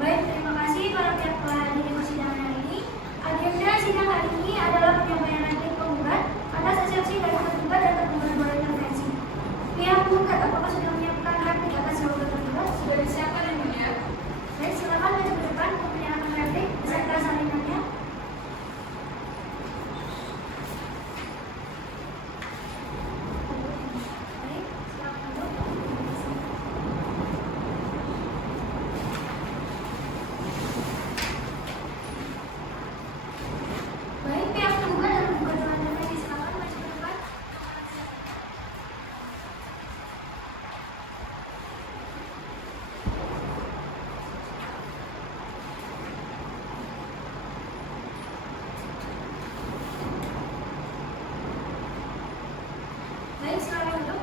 Baik, terima kasih para pihak telah hadir di persidangan hari ini. Agenda sidang hari ini adalah penyampaian replik penggugat atas eksepsi dari tergugat dan tergugat dua intervensi. Pihak penggugat apakah sudah menyiapkan replik atas jawaban tergugat? Sudah disiapkan yang mulia. Baik, silakan maju ke depan untuk menyerahkan replik beserta salinannya. Baik, silakan duduk. Baik, pihak tergugat dan tergugat dua intervensi silakan maju ke depan. Baik, silakan duduk.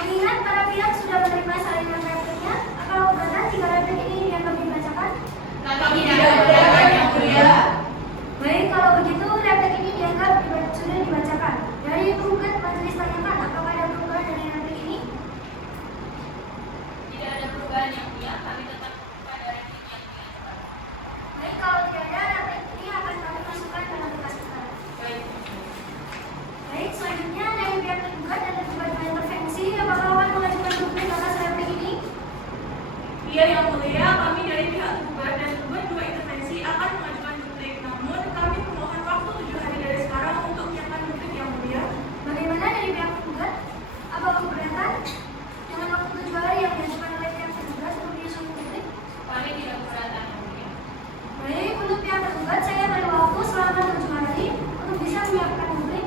Mengingat para pihak sudah menerima salinan repliknya, apa keberatan jika replik ini dianggap dibacakan? Kami tidak keberatan yang mulia. Baik, kalau begitu replik ini dianggap sudah dibacakan. Dari penggugat majelis tanyakan apakah ada perubahan dari replik ini? Tidak ada perubahan yang mulia. Kami tetap pada replik yang mulia. Baik, kalau tidak ada replik ini akan kami masukkan dalam berkas perkara. Baik. Baik, selanjutnya dari pihak tergugat dan tergugat dua intervensi, apakah akan mengajukan duplik atas replik ini? Iya yang mulia, kami dari pihak tergugat dan tergugat dua intervensi akan mengajukan duplik. Namun kami memohon waktu 7 hari dari sekarang untuk menyiapkan duplik yang mulia. Bagaimana dari pihak tergugat? Apakah keberatan dengan waktu 7 hari yang diajukan oleh pihak tergugat untuk menyusun duplik? Kami tidak keberatan yang mulia. Baik, untuk pihak tergugat saya beri waktu selama 7 hari untuk bisa menyiapkan duplik.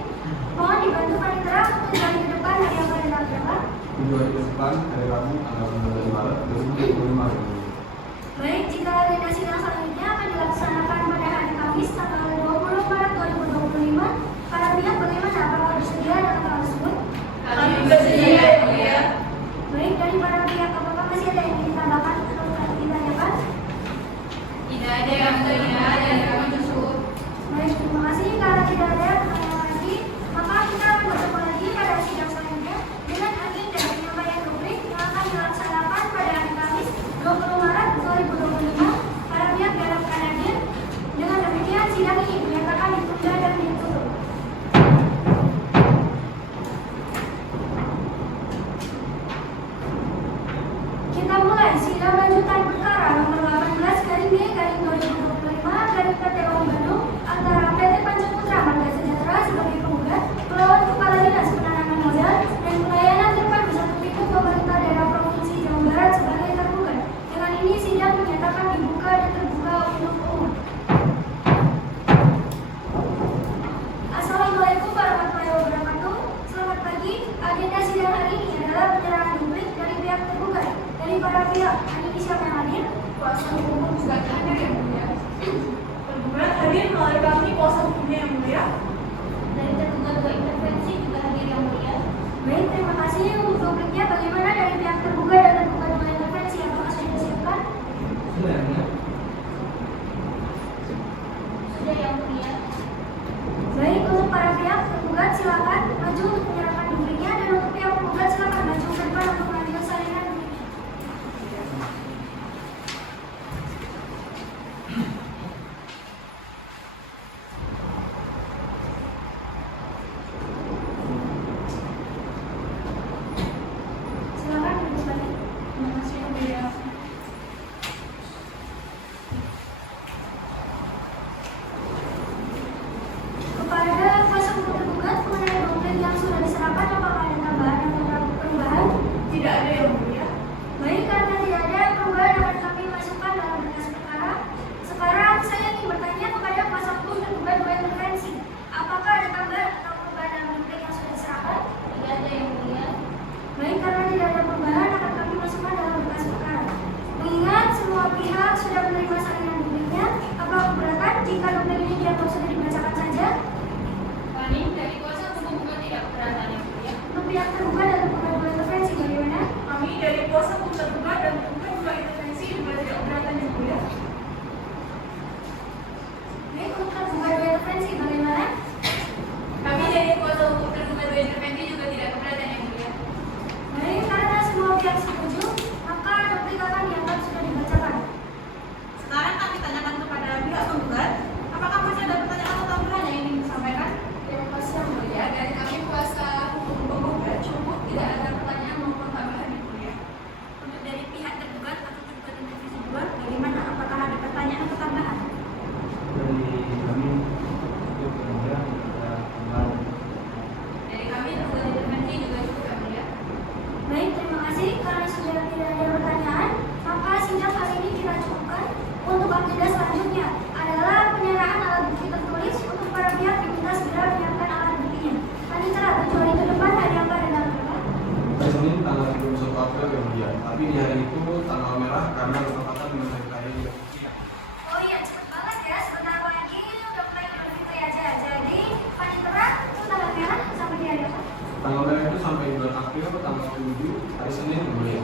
Mohon dibantu panitera untuk 7 hari ke depan hari yang pada tanggal berapa? 7 hari ke depan hari Rabu tanggal 19 Maret 2025. Baik, jika agenda sidang selanjutnya akan dilaksanakan pada hari Kamis tanggal 20 Maret 2025, para pihak bagaimana? Apakah bersedia dalam hal tersebut? Kami bersedia yang mulia. Baik, dari para pihak apakah masih ada yang ingin ditambahkan atau ditanyakan? Tidak ada yang mulia dan kami cukup. Baik, terima kasih. Karena tidak ada pertanyaan lagi, maka kita akan bertemu lagi pada sidang selanjutnya dengan agenda penyampaian duplik yang akan dilaksanakan pada hari Kamis 20 Maret 2025. Para pihak diharapkan hadir. tergugat dan tergugat dua intervensi bagaimana? Kami dari kuasa hukum tergugat dan tergugat dua intervensi juga tidak keberatan yang mulia. Baik, untuk tergugat dua intervensi bagaimana? Kami dari kuasa hukum tergugat dua intervensi juga tidak keberatan yang mulia. Baik, karena semua pihak setuju, maka duplik akan dianggap sudah dibacakan. Sekarang kami tanyakan kepada pihak penggugat, apakah masih ada pertanyaan atau tambahan yang ingin disampaikan? Terima kasih yang mulia. Dari kami kuasa hukum penggugat cukup, tidak ada pertanyaan maupun tambahan yang mulia. Untuk dari pihak tergugat atau tergugat intervensi 2, bagaimana? Apakah ada pertanyaan atau tambahan? Dari kami cukup kemudian ada tambahan. Dari kami tergugat intervensi juga cukup yang mulia. Baik, terima kasih. Karena sudah tidak ada pertanyaan, maka sidang kali ini kita cukupkan. Untuk agenda selanjutnya adalah penyerahan alat bukti tertulis untuk para pihak diminta segera menyiapkan alat buktinya. Kami telah kecuali ke depan hari yang pada tanggal berapa? Hari Senin tanggal 21 April yang mulia. Tapi di hari itu tanggal merah karena bertepatan dengan hari raya. Oh iya, cepet banget ya. Sebentar lagi udah mulai Idul Fitri aja. Jadi panitera itu tanggal merah sampai di hari apa? Tanggal merah itu sampai bulan April tanggal 7 hari Senin yang mulia.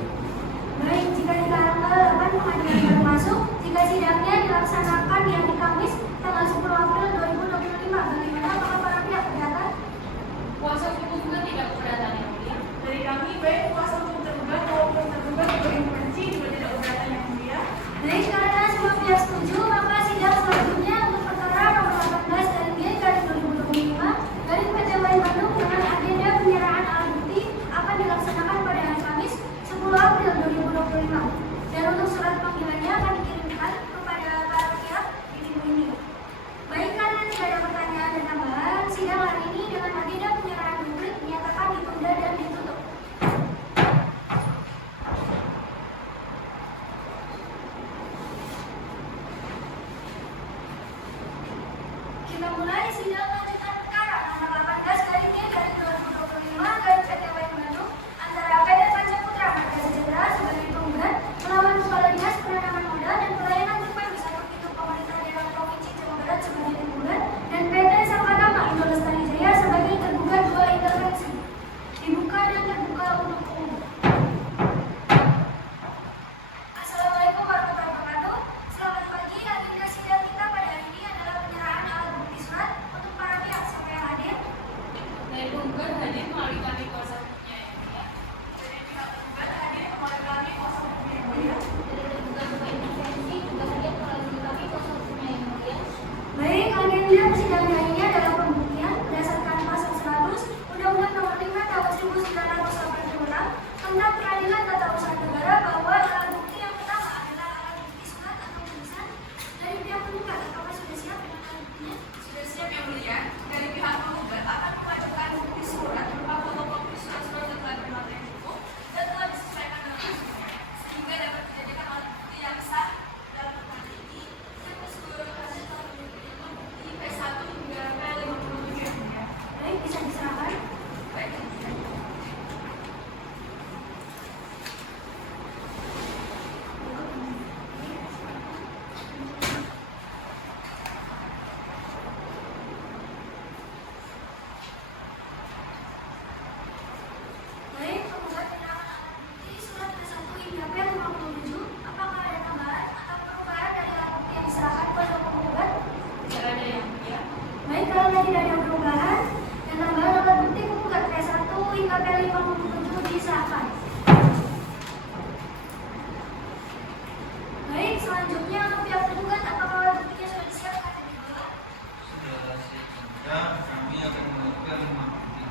Baik, jika di tanggal 8 pengadilan baru masuk, jika sidangnya dilaksanakan di hari Kamis tanggal 10 April 2025, bagaimana apakah para pihak keberatan? Kuasa hukum juga tidak keberatan yang mulia. Dari kami baik kuasa hukum tergugat maupun tergugat dua intervensi juga tidak keberatan yang mulia. Baik, karena semua pihak setuju, maka sidang selanjutnya untuk perkara nomor 18 dari G garis 2025 dari PT Wahyu Bandung dengan agenda penyerahan alat bukti akan dilaksanakan pada hari Kamis 10 April 2025. Dan untuk surat panggilannya akan dikirimkan kepada para pihak di minggu ini. Baik, karena tidak ada pertanyaan dan tambahan, sidang hari ini dengan agenda penyerahan duplik dinyatakan ditunda dan ditutup. Kita mulai sidang lanjutan perkara nomor 18 dari G garis 2025 garis PT Wahyu Bandung antara PT Pancaputra Marga Sejahtera sebagai penggugat melawan Kepala Dinas Penanaman Modal dan Pelayanan Tumpang di satu pintu pemerintah daerah Provinsi Jawa Barat sebagai penggugat dan PT Sangkatama Indo Lestari Jaya sebagai tergugat dua intervensi. Dibuka dan terbuka untuk umum. Assalamualaikum warahmatullahi wabarakatuh. Selamat pagi. Agenda sidang kita pada hari ini adalah penyerahan alat bukti surat untuk para pihak. Siapa yang hadir? Dari penggugat hadir melalui kami kuasa hukumnya yang mulia. Dari pihak tergugat hadir melalui kami kuasa hukumnya yang mulia. Dari tergugat dua intervensi juga hadir melalui kami kuasa hukumnya yang mulia. Baik, agenda persidangan hari ini adalah pembuktian berdasarkan pasal 100 Undang-Undang Nomor 5 Tahun 1986 tentang Peradilan Tata Usaha Negara bahwa alat bukti yang pertama adalah alat bukti surat atau tulisan dari pihak penggugat. Apakah sudah siap dengan alat buktinya? Sudah siap yang mulia. Dari pihak penggugat akan mengajukan bukti surat berupa fotokopi surat-surat yang telah bermakna yang cukup dan telah disesuaikan dengan aslinya, sehingga dapat dijadikan alat bukti yang sah dalam perkara ini yang keseluruhan hasil telah menjadi bukti P1 hingga P57 yang mulia. Baik, bisa diserahkan. Baik yang mulia. Baik, penggugat menyerahkan alat bukti surat P1 hingga P57. Apakah ada tambahan atau perubahan dari alat bukti yang diserahkan kepada penggugat? Tidak ada yang mulia. Baik, karena tidak ada perubahan dan tambahan alat bukti penggugat P1 hingga P57 disahkan. Baik, selanjutnya untuk pihak penggugat apakah alat buktinya sudah disiapkan dan dibawa? Sudah siap semua. Kami akan melakukan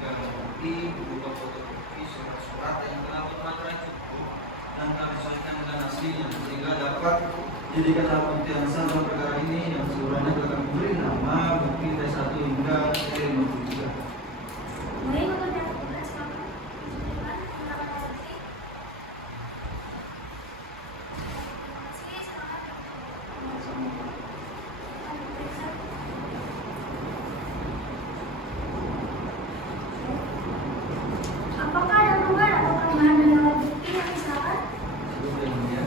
3 bukti berupa fotokopi surat-surat yang telah bermakna cukup dan telah disesuaikan dengan aslinya sehingga dapat dijadikan alat bukti yang sah dalam perkara ini yang seluruhnya telah kami beri nama bukti T1 hingga T53. Baik, untuk pihak penggugat silakan ditunjukkan penerapan alat bukti. Terima kasih, silakan. Apakah ada perubahan atau tambahan dari alat bukti yang diserahkan? Cukup yang mulia.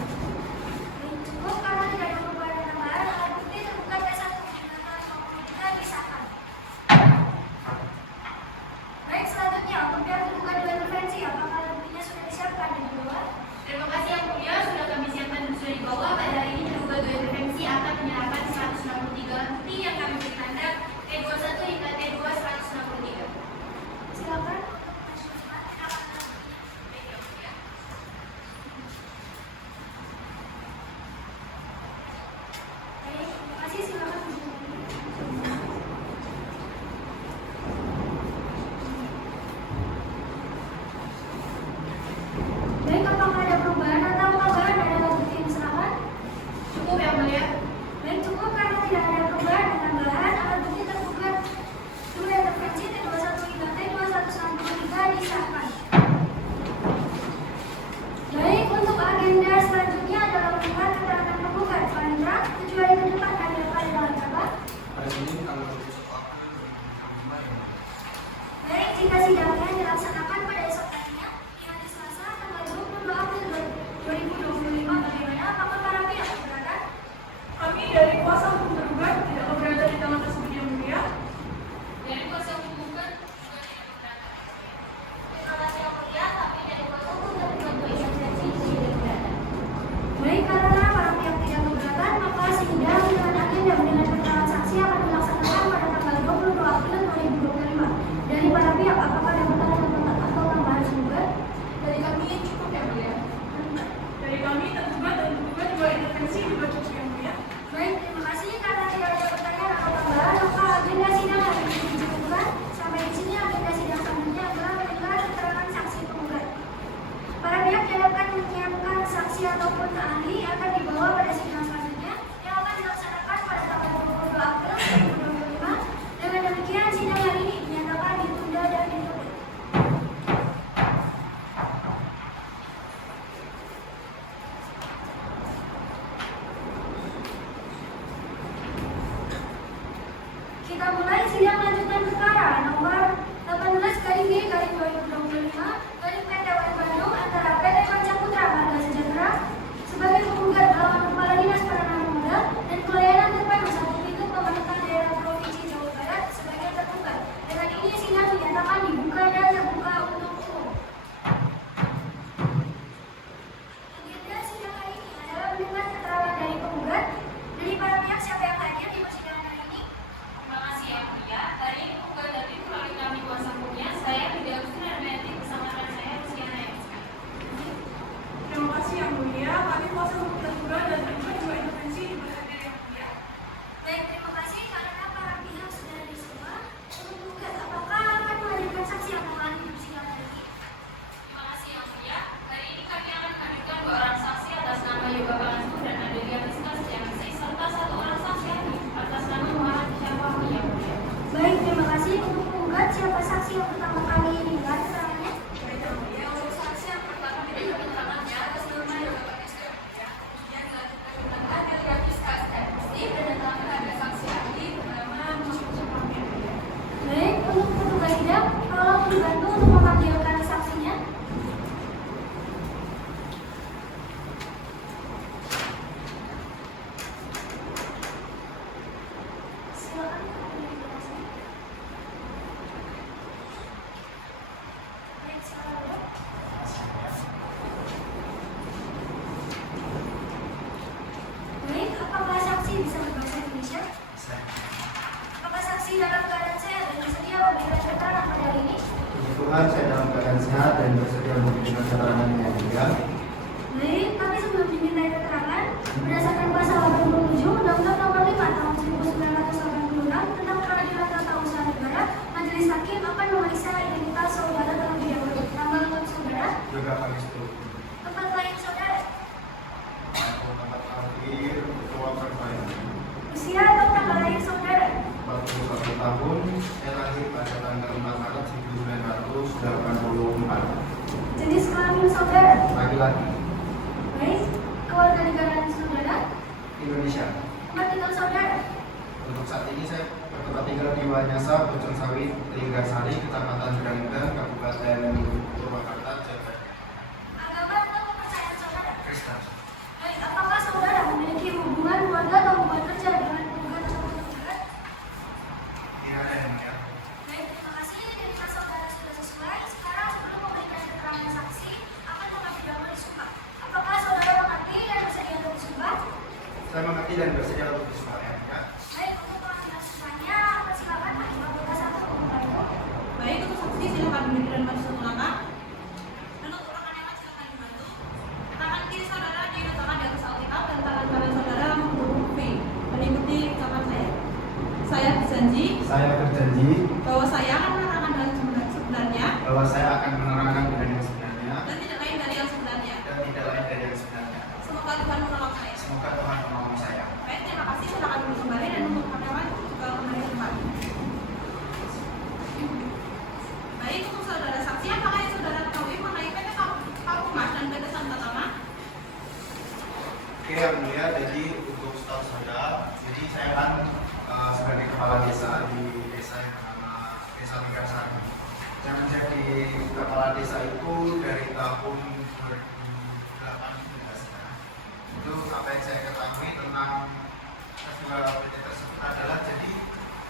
Baik, cukup karena tidak ada perubahan dan tambahan alat bukti terbuka P1 hingga P53 disahkan. Sehingga sidangnya dilaksanakan pada esok harinya di hari Selasa tanggal 22 April 2025. Bagaimana apakah para pihak keberatan? Kami dari kuasa hukum tergugat tidak keberatan di tanggal tersebut yang mulia. Dari kuasa hukum juga tidak keberatan. Terima kasih yang mulia, kami dari kuasa hukum tergugat berintervensi tidak keberatan. Baik, karena para pihak tidak keberatan, maka sidang dengan agenda mendengar keterangan saksi akan dilaksanakan pada tanggal 22 April 2025. Dari para pihak, apakah ada pertanyaan atau tambahan sumber? Dari kami cukup yang mulia. Dari kami tergugat dan tergugat juga intervensi juga cukup yang mulia. Baik, terima kasih. Karena tidak ada pertanyaan atau tambahan, maka agenda sidang hari ini dicukupkan. Sampai di sini agenda sidang selanjutnya adalah mendengar keterangan saksi penggugat. Para pihak diharapkan menyiapkan saksi ataupun ahli akan dibawa pada sidang selanjutnya yang akan dilaksanakan pada tanggal 22 April 2025. Dengan demikian sidang hari ini dinyatakan ditunda dan ditutup. Kita mulai sidang lanjutan perkara nomor 18/G/2025 dari PT WM Bandung antara PT Panca Putra Marga Sejahtera sebagai penggugat melawan Kepala Dinas Peranan Pemuda dan Pelayanan Terpadu Satu Pintu Pemerintah Daerah Provinsi Jawa Barat sebagai tergugat. Dengan ini sidang dinyatakan dibuka dan terbuka untuk umum. Agenda sidang hari ini adalah mendengar keterangan dari penggugat. Dari para pihak, siapa yang hadir di persidangan hari ini? Terima kasih yang mulia. Hari ini penggugat dari melalui kami kuasa hukumnya, saya Widya Agustina Darmayanti bersama rekan saya Rusiana Yusma. Terima kasih yang mulia. Kami kuasa hukum tergugat dan tergugat juga intervensi di berbagai yang mulia. Baik, terima kasih karena para pihak sudah hadir semua. Untuk penggugat, apakah akan menghadirkan saksi atau ahli di persidangan hari ini? Terima kasih yang mulia. Hari ini kami akan menghadirkan 2 orang saksi atas nama Yoga Pangasu dan Adelia Rizka Setianingsih serta 1 orang saksi ahli atas nama Muhammad Syafawi yang mulia. Baik, terima kasih. Untuk penggugat, siapa saksi yang pertama kali ini keterangannya? Baik yang mulia. Untuk saksi yang pertama diberikan keterangannya atas nama Yoga Pangasu yang mulia. Kemudian dilanjutkan dengan Adelia Rizka Setianingsih dan yang terakhir ada saksi ahli bernama Muhammad Syafawi yang mulia. Baik, untuk petugas sidang, tolong dibantu untuk memanggilkan saksinya. Silakan. Baik, silakan. Baik, apakah saksi bisa berbahasa Indonesia? Apakah saksi dalam keadaan sehat dan bersedia memberikan keterangan pada hari ini? Puji Tuhan, saya dalam keadaan sehat dan bersedia memberikan keterangan yang mulia. Baik, tapi sebelum dimintai keterangan, berdasarkan pasal 87 Undang-Undang Nomor 5 Tahun 1986 tentang Peradilan Tata Usaha Negara, Majelis Hakim akan memeriksa identitas saudara terlebih dahulu. Nama lengkap saudara, Yoga Pangestu, tempat lahir saudara, tempat lahir Ketua Perbaiki, usia atau tanggal lahir saudara, 41 tahun, saya lahir pada tanggal 4 Maret 1984, jenis kelamin saudara, laki-laki, baik, kewarganegaraan saudara, Indonesia. tempat tinggal saudara, Untuk saat ini saya bertempat tinggal di Wanyasa, Bojong Sawit, Linggarsari, Kecamatan Granggang, Kabupaten Purwakarta, Jawa Barat. agama atau kepercayaan saudara. Kristen. Baik, apakah saudara memiliki hubungan keluarga atau hubungan kerja dengan penggugat atau penggugat? Tidak ada yang mulia. Baik, terima kasih. Identitas saudara sudah sesuai. Sekarang sebelum memberikan keterangan saksi, akan terlebih dahulu disumpah. Apakah saudara mengerti dan bersedia untuk disumpah? Saya mengerti dan bersedia untuk disumpah yang mulia. Baik, untuk pengambilan sumpahnya, persilakan Hakim Anggota 1 membantu. Baik, untuk saksi silakan berdiri dan maju satu langkah. Dan untuk rekan yang lain silakan dibantu. Tangan kiri saudara diletakkan di atas alkitab dan tangan kanan saudara menghubung V. Mengikuti ucapan saya. Saya berjanji Saya berjanji bahwa saya akan menerangkan hal sebenarnya bahwa saya akan menerangkan dengan yang sebenarnya dan tidak lain dari yang sebenarnya. dan tidak lain dari yang sebenarnya. Semoga Tuhan menolong saya. Semoga Tuhan menolong saya. Baik, terima kasih. Silakan duduk kembali dan untuk rekan yang lain juga kembali kembali. Baik, untuk saudara saksi, apakah yang saudara ketahui mengenai PT Kalkumas dan PT Santatama? Oke yang mulia, jadi untuk setahu saya, jadi saya kan sebagai kepala desa di desa yang bernama Desa Linggarsari. Yang desa itu dari tahun 2018 ya. Itu apa yang saya ketahui tentang kedua PT tersebut adalah jadi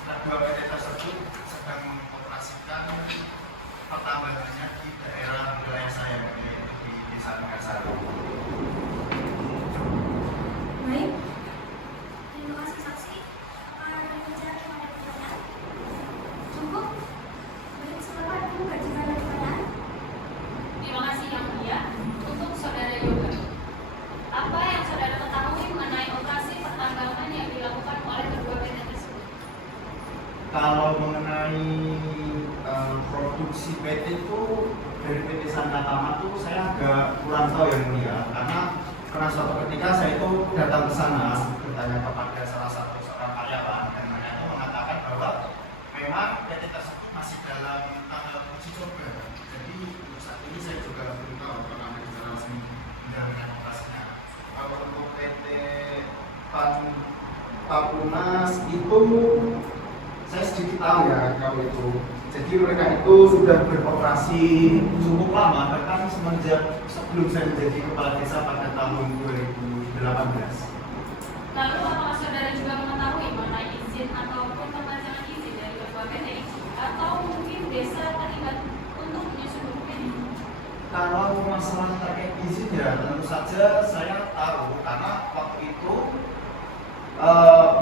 kedua PT tersebut sedang mengoperasikan pertambangannya di daerah wilayah saya, yaitu di Desa Megasari. Baik, terima kasih saksi. Apakah ada yang ada pertanyaan? Cukup? Baik, silakan buka jika ada pertanyaan. Terima kasih Yang Mulia. Untuk Saudara Yoga, apa yang Saudara ketahui mengenai operasi pertambangan yang dilakukan oleh kedua PT tersebut? Kalau mengenai produksi PT itu dari PT Sankatama itu saya agak kurang tahu yang mulia, karena suatu ketika saya itu datang ke sana bertanya kepada salah satu seorang karyawan dan mereka itu mengatakan bahwa memang PT tersebut masih dalam tahap uji coba. Jadi untuk saat ini saya juga belum tahu apakah mereka resmi menjalankan operasinya. Kalau untuk PT Papunas itu saya sedikit tahu ya kalau itu. Jadi mereka itu sudah beroperasi cukup lama, bahkan semenjak sebelum saya menjadi kepala desa pada tahun 2018. Lalu apakah Saudara juga mengetahui mengenai izin ataupun perpanjangan izin dari kedua PT ini? Atau mungkin desa terlibat untuk menyusun dokumen ini? Kalau masalah terkait izin ya tentu saja saya tahu karena waktu itu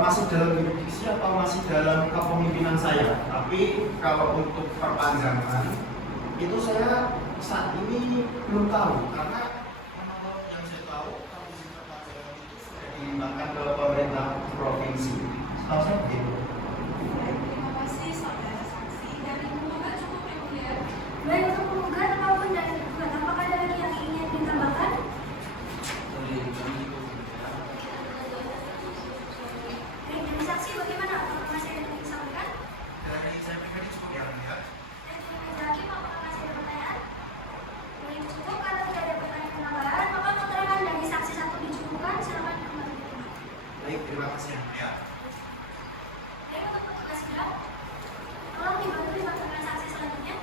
masih dalam jurisdiksi atau masih dalam kepemimpinan saya. Tapi kalau untuk perpanjangan itu saya saat ini belum tahu karena menurut yang saya tahu kalau izin perpanjangan itu sudah dilimpahkan ke pemerintah provinsi. Setahu saya begitu. Terima kasih saudara saksi. Dari penggugat cukup Yang Mulia. Baik, untuk penggugat maupun dari penggugat, apakah ada lagi yang ingin ditambahkan? Baik, dari saksi bagaimana? Apakah masih ada yang ingin disampaikan? Dari saya pribadi cukup yang mulia. Dan dari Majelis Hakim, apakah masih ada pertanyaan? Baik, cukup. Karena tidak ada pertanyaan penambahan, maka keterangan dari saksi satu dicukupkan. Silakan kembali diterima. Baik, terima kasih yang mulia. Baik, untuk petugas sidang, tolong dibantu dibantukan saksi selanjutnya.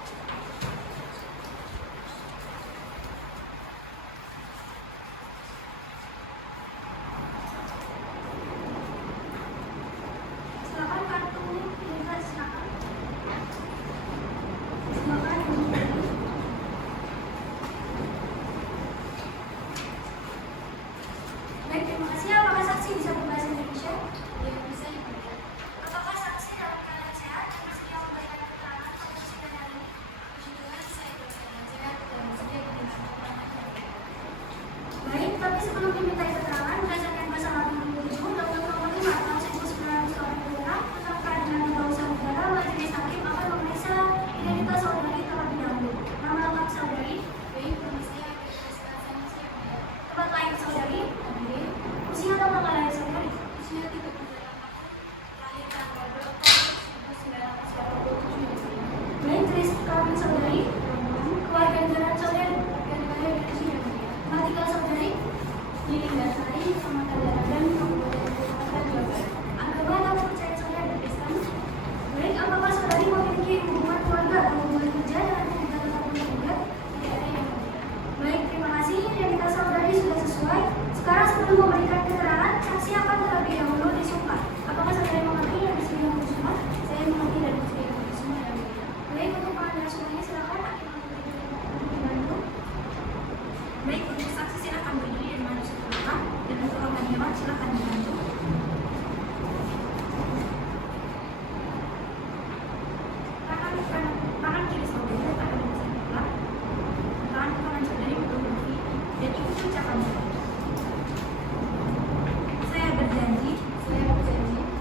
Silakan kartu identitas, silakan. Silakan. Baik, terima kasih. Apakah saksi bisa berbahasa Indonesia? Ya, bisa Yang Mulia. Apakah saksi dalam keadaan sehat dan bersedia memberikan keterangan pada persidangan hari ini? Puji Tuhan, saya berkenan sehat dan bersedia diminta keterangan hari ini. Baik, tapi sebelum diminta keterangan, berdasarkan pasal 87 Undang-Undang Nomor 5 Tahun 1986 tentang Peradilan Tata Usaha Negara, Majelis Hakim akan memeriksa identitas saudari terlebih dahulu. Nama lengkap saudari, Baik, permisi, saya Yang Mulia. tempat lahir saudari, Amin. usia atau tanggal lahir saudari, Usia 38 tahun. Lahir tanggal 2 Oktober 1987 Yang Mulia. baik, jenis kelamin saudari, keluarga negaraan saudari, Dan negara Indonesia Yang Mulia. tempat tinggal saudari, Di Linggasari, Kecamatan Daragan, Kabupaten Jakarta, Jawa Barat. agama atau percaya saudari, Kristen. Baik, apakah saudari memiliki hubungan keluarga atau hubungan kerja dengan penggugat atau penggugat? Tidak ada Yang Mulia. Baik, terima kasih. Identitas saudari sudah sesuai. Sekarang sebelum memberikan keterangan, saksi akan terlebih dahulu disumpah. Apakah saudari mengerti dan bersedia untuk disumpah? Saya mengerti dan bersedia untuk semua Yang Mulia. Baik, untuk pengambilan sumpahnya silakan. Hakim untuk dibantu. Baik, untuk saksi silakan berdiri dan maju ke belakang, dan untuk korban hewan silakan dibantu. Tangan kiri saudari akan bersama belakang, tangan kanan saudari berdiri dan ikuti ucapannya. Saya berjanji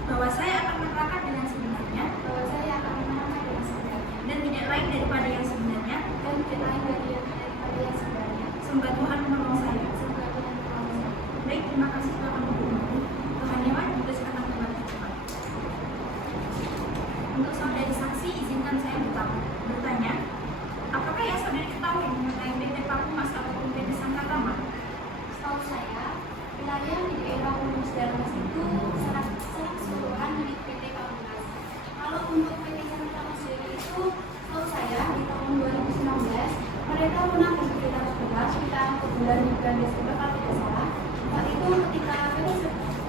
bahwa saya akan menerangkan dengan sebenarnya Bahwa saya akan menerangkan dengan sebenarnya dan tidak lain daripada yang sebenarnya, dan tidak lain daripada yang sebenarnya. sembah Tuhan menolong saya. Semoga Tuhan menolong saya. Baik, terima kasih silakan berdiri. Tuhan Hewan juga silakan kembali cepat. Untuk saudari saksi, izinkan saya bertanya, apakah yang saudari ketahui mengenai PT Pakumas ataupun PT Sankatama? Setahu saya, wilayah di daerah Gunung Darmas itu sangat keseluruhan milik PT Pakumas. Kalau untuk PT Sankatama sendiri itu, setahu saya di tahun 2019 mereka bulan Desember kalau tidak salah. Saat itu ketika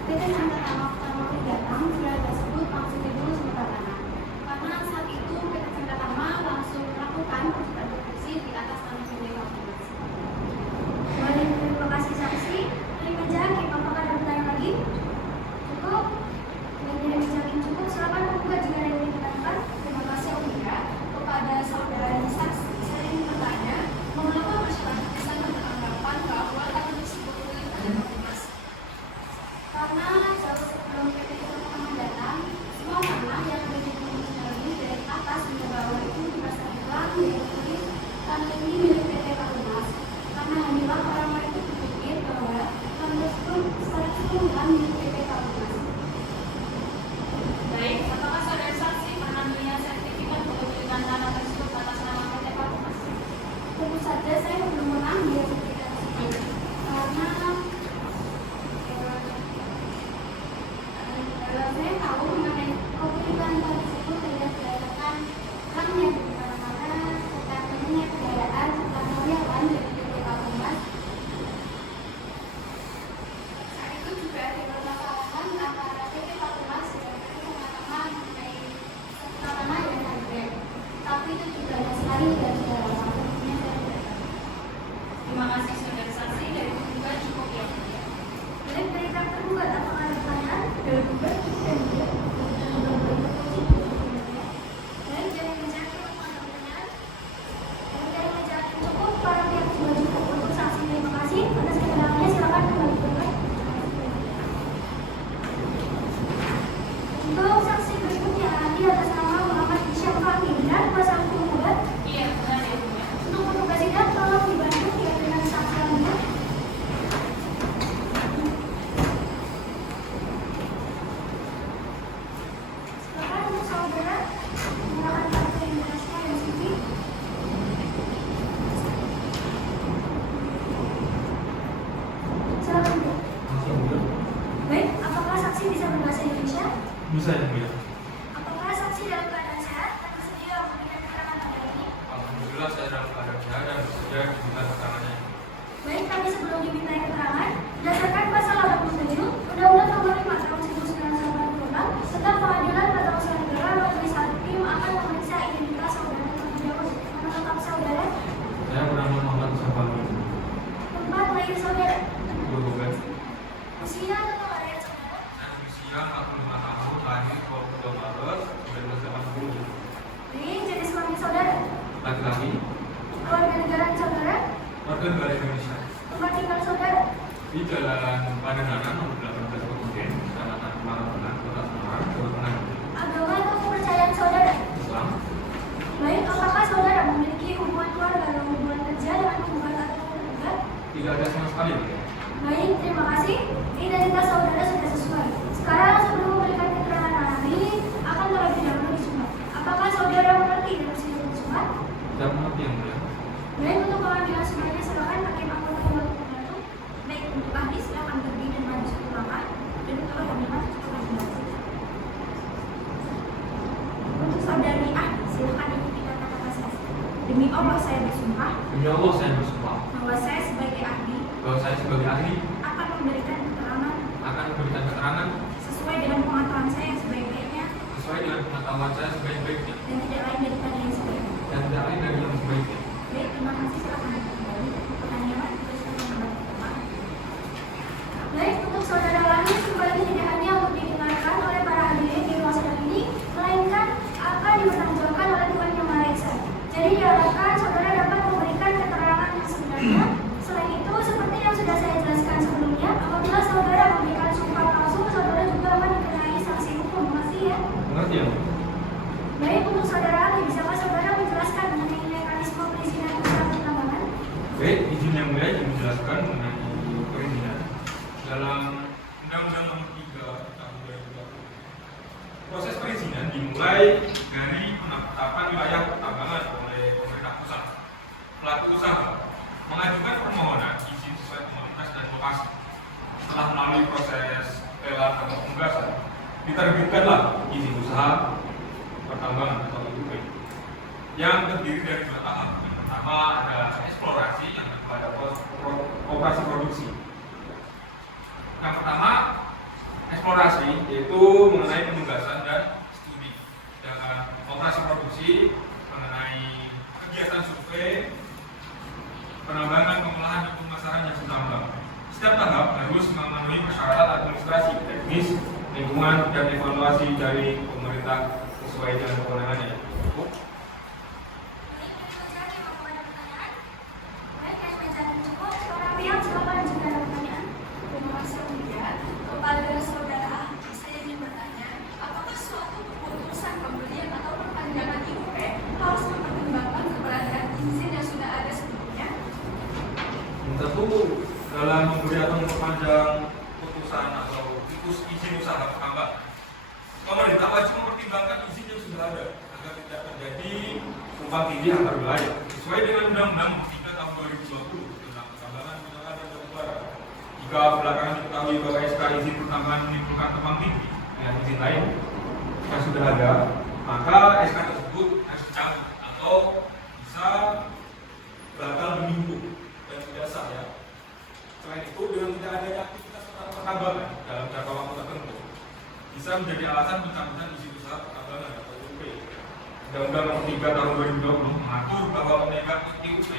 PT Sangka Tama datang, sudah tersebut langsung diburu sementara tanah. Karena saat itu PT Sangka Tama langsung melakukan konsultasi produksi di atas tanah milik Kabupaten. Baik, terima kasih saksi. Dari meja, apakah ada pertanyaan lagi? Cukup? Dari meja cukup. Silakan membuka jika ada yang ingin ditanyakan. Terima kasih Omega. Kepada saudara saksi, saya ingin bertanya, mengapa masyarakat bisa beranggapan bahwa tanah tersebut milik Kabupaten? Karena jauh sebelum PT Sangka Tama datang, semua tanah yang ada di Kabupaten ini dari atas hingga bawah itu dipasang ulang dengan tulis tanah ini milik PT Kabupaten. Karena hanyalah orang-orang itu berpikir bahwa tanah tersebut secara keseluruhan milik PT Kabupaten. Baik, apakah saudara saksi pernah melihat sertifikat kepemilikan tanah tersebut atas nama PT Kabupaten? Tentu saja saya belum pernah melihat sertifikat tersebut karena saya tahu mengenai kepemilikan tanah tersebut tidak berdasarkan orangnya di mana-mana serta tentunya kekayaan serta karyawan dari PT Kabupaten. Saat itu juga ada permasalahan antara PT Kabupaten dan PT Sangka Tama mengenai serta tanah yang ada. Tapi itu juga banyak sekali dan tidak lama. Terima kasih saudara saksi. Dari pembuka cukup ya. Baik, dari pihak tergugat, apakah ada pertanyaan? Dari pihak tergugat, baik, dari meja cukup, ada pertanyaan? Baik, dari meja cukup, para pihak juga cukup untuk saksi. Terima kasih atas keterangannya. Silakan kembali bergerak. Untuk saksi berikutnya, di atas nama Muhammad Hisham Fahmi, benar kuasa hukum tergugat? Iya, benar ya Bu. Untuk petugas sidang, tolong dibantu ya dengan saksiannya. Silakan untuk saudara menggunakan kartu yang dijelaskan dan CV. Silakan Bu. Masih mulia. Baik, apakah saksi bisa berbahasa Indonesia? Bisa yang mulia. Apakah saksi dalam keadaan sehat dan bersedia memberikan keterangan pada ini? Alhamdulillah saya dalam keadaan sehat dan bersedia diminta keterangannya. Baik, kami sebelum dimintai keterangan, berdasarkan pasal 87 Undang-Undang Nomor 5 Tahun 1986 tentang Pengadilan Tata Usaha Negara, majelis hakim akan memeriksa identitas saudara terlebih dahulu. Nama lengkap saudara, Saya bernama Muhammad Safari. tempat lahir saudara, Bergugat. usia atau lahir saudara, Saya berusia 45 tahun, lahir 22 Maret 1980. baik, jenis kelamin saudara, Laki-laki, keluarga negaraan saudara, warga negara Indonesia. tempat tinggal saudara, Di Jalan Pademangan nomor 18 Kemudian, Kecamatan Marangan, Kota Semarang, Jawa Tengah. agama atau kepercayaan saudara. Islam. Baik, apakah saudara memiliki hubungan keluarga atau hubungan kerja dengan penggugat atau tergugat? Tidak ada sama sekali. Baik, terima kasih. Identitas saudara sudah sesuai. Sekarang sebelum memberikan keterangan ahli, akan terlebih dahulu disumat. Apakah saudara mengerti dan bersedia disumat? Tidak mengerti yang mulia. Baik, untuk pengambilan sumatnya silakan hakim anggota membantu. Baik, untuk ahli silakan berdiri dan maju satu langkah. Dan untuk pengambilan silakan maju. Untuk saudari ahli, silakan ikuti kata-kata saya. Demi Allah saya bersumpah Demi Allah saya bersumpah bahwa saya sebagai ahli bahwa saya sebagai ahli akan memberikan keterangan akan memberikan keterangan sesuai dengan pengetahuan saya yang sebaik-baiknya sesuai dengan pengetahuan saya sebaik-baiknya dan tidak lain daripada yang sebaiknya. dan tidak lain dari yang sebaiknya. Baik, terima kasih. Silakan kembali. Pertanyaan terus kembali. Baik, untuk saudara lain kembali tidak hanya untuk didengarkan oleh para hadirin di ruang sidang ini, melainkan akan dipertanggungjawabkan oleh Tuhan Yang Maha Esa. Jadi diharapkan saudara dapat memberikan keterangan yang sebenarnya. Selain itu, seperti yang sudah saya jelaskan sebelumnya, apabila saudara memberikan sumpah palsu, saudara juga akan dikenai sanksi hukum. Mengerti ya? Mengerti ya? Baik, untuk saudara ahli, bisakah saudara menjelaskan mengenai mekanisme perizinan usaha pertambangan? Baik, izin yang mulia ingin menjelaskan mengenai perizinan. Dalam Undang-Undang Nomor 3 Tahun 2020, proses perizinan dimulai dari penetapan wilayah pertambangan oleh pemerintah pusat. Pelaku usaha mengajukan permohonan izin sesuai komoditas dan lokasi. Setelah melalui proses lelang atau pembahasan, diterbitkanlah izin usaha pertambangan atau IUP yang terdiri dari 2 tahap. Yang pertama adalah eksplorasi, yang kedua adalah penambangan, pengolahan, dan pemasaran yang ditambang. Setiap tahap harus memenuhi persyaratan administrasi, teknis, lingkungan, dan evaluasi dari pemerintah sesuai dengan kewenangannya. Kepada saudara, saya ingin bertanya, apakah suatu keputusan pembelian atau perpanjangan IUP harus mempertimbangkan keberadaan izin yang sudah ada sebelumnya? Tentu dalam memberi atau memperpanjang putusan atau izin usaha tambang, pemerintah wajib mempertimbangkan izin yang sudah ada agar tidak terjadi tumpang tindih antar wilayah sesuai dengan Undang-Undang 3 Tahun 2020 tentang pertambangan, mineral, dan batubara. Jika belakangan diketahui bahwa SK izin pertambangan menimbulkan tumpang tindih dengan izin lain yang sudah ada, maka SK tersebut harus dicabut atau bisa batal demi hukum dan tidak sah ya. Selain itu, dengan tidak adanya aktivitas pertambangan dalam jangka waktu tertentu bisa menjadi alasan pencabutan izin usaha pertambangan atau IUP. Undang-Undang Nomor 3 Tahun 2020 mengatur bahwa pemegang IUP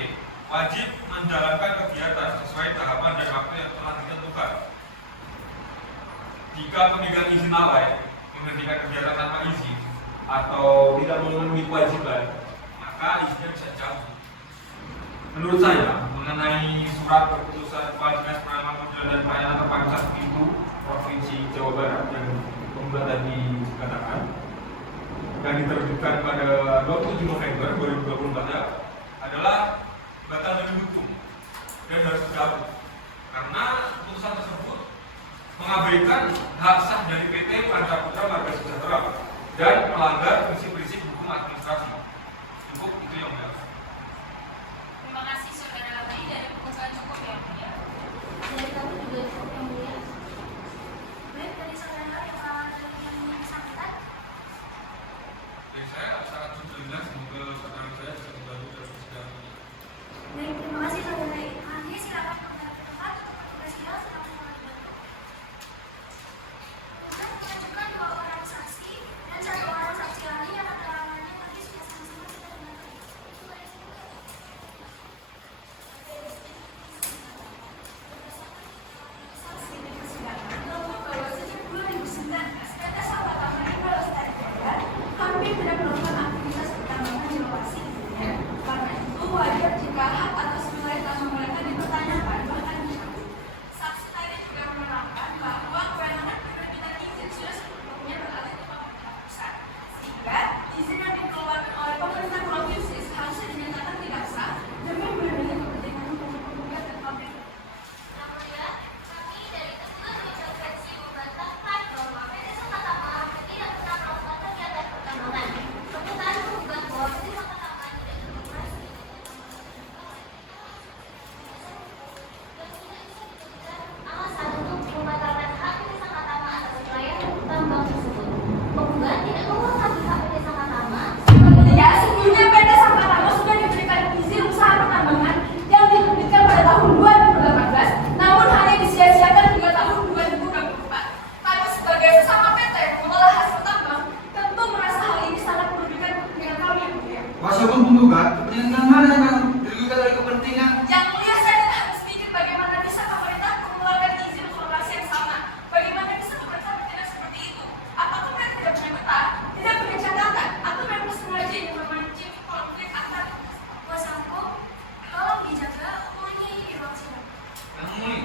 wajib menjalankan kegiatan sesuai tahapan dan waktu yang telah ditentukan. Jika pemegang izin lalai menghentikan kegiatan tanpa izin atau tidak memenuhi kewajiban, maka izinnya bisa dicabut. Menurut saya, mengenai surat keputusan Kepala Dinas Penanaman Modal dan Pelayanan Terpadu 1 Pintu Provinsi Jawa Barat yang kemudian tadi dikatakan, yang diterbitkan pada 27 November 2024 adalah batal demi hukum dan harus dicabut karena keputusan tersebut mengabaikan hak sah dari PT Pancaputra Marga Sejahtera dan melanggar prinsip-prinsip hukum administrasi. Cukup itu yang benar. Terima kasih saudara Abdi dari pembukaan cukup ya mulia. Dari kami juga cukup yang mulia. Baik, dari saudara yang bersangkutan. Dari saya sangat jelas, semoga saudara saya bisa membantu dalam persidangan ini. Baik, terima kasih saudara Ahli. Silakan kembali ke tempat untuk petugas sidang sedang membantu. Mengajukan 2 orang saksi dan 1 orang saksi ahli yang keterangannya tadi sudah sama-sama kita dengarkan. Itu dari sini. Saksi di persidangan telah bahwa sejak 2019 PT Sawah Taman Mineral Lestari Jaya hampir tidak melakukan aktivitas pertambangan di lokasi. Karena itu wajar jika hak atas wilayah tambang mereka dipertanyakan bahkan dicabut. Saksi tadi juga menerangkan bahwa kewenangan penerbitan izin sudah sebelumnya beralih ke pemerintah pusat, sehingga izin yang dikeluarkan oleh pemerintah provinsi seharusnya dinyatakan tidak sah demi melindungi kepentingan penggugat dan pabrik. Yang mulia, kami dari Teguh Intervensi membantahkan bahwa PT Sangkata Maaf tidak pernah melakukan kegiatan pertambangan. Permintaan penggugat bahwa PT Sangkata Maaf tidak beroperasi alasan untuk membatalkan hak PT Sangkata Maaf atas wilayah tambang tersebut. Penggugat tidak menghormati hak PT Sangkata Maaf Ya, sebelumnya PT Sangkatama sudah diberikan izin usaha pertambangan yang diterbitkan pada tahun 2018, namun hanya disia-siakan hingga tahun 2024. Kami sebagai sesama PT mengolah hasil tambang tentu merasa hal ini sangat merugikan kepentingan kami yang mulia. Kuasa hukum penggugat, kepentingan mana yang dirugikan dari kepentingan? Yang mulia, saya tidak habis pikir bagaimana bisa pemerintah mengeluarkan izin untuk lokasi yang sama. Bagaimana bisa pemerintah bertindak seperti itu? Apakah mereka tidak punya peta, tidak punya catatan, atau memang sengaja ingin memancing konflik antar Kuasa hukum, tolong dijaga omongannya ini di ruang sidang. Yang mulia,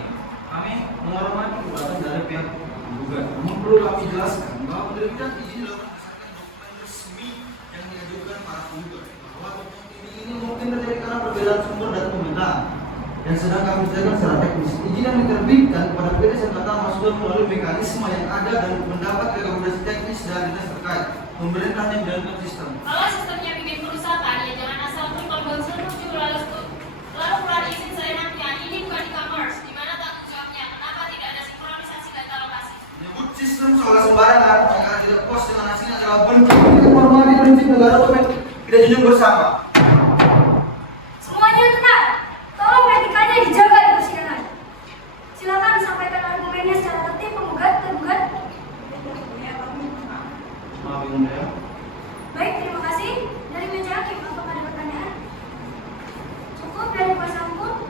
kami menghormati gugatan dari pihak penggugat. Namun perlu kami jelaskan bahwa penerbitan izin dilakukan berdasarkan dokumen resmi yang diajukan para penggugat. Bahwa dokumen ini mungkin terjadi karena perbedaan sumber data pemerintahan. Dan sedang kami jelaskan secara teknis, izin yang diterbitkan pada PT Sangkatama sudah melalui mekanisme yang ada dan mendapat rekomendasi teknis dari dinas terkait. Pemerintah yang menjalankan sistem. Kalau sistemnya bikin kerusakan, ya jangan asal klik on menuju lalu keluar izin seenaknya. Ini bukan e-commerce, di mana tanggung jawabnya? Kenapa tidak ada sinkronisasi data lokasi? Menyebut sistem soal sembarangan agar tidak puas dengan hasilnya adalah bentuk menghormati prinsip negara hukum tidak junjung bersama. Semuanya tenang. Tolong etikanya dijaga di persidangan. Silakan sampaikan argumennya secara tertib penggugat, tergugat. Maaf Ibu Mulia. Baik, terima kasih. Dari meja hakim, apakah ada pertanyaan? Cukup dari kuasa hukum.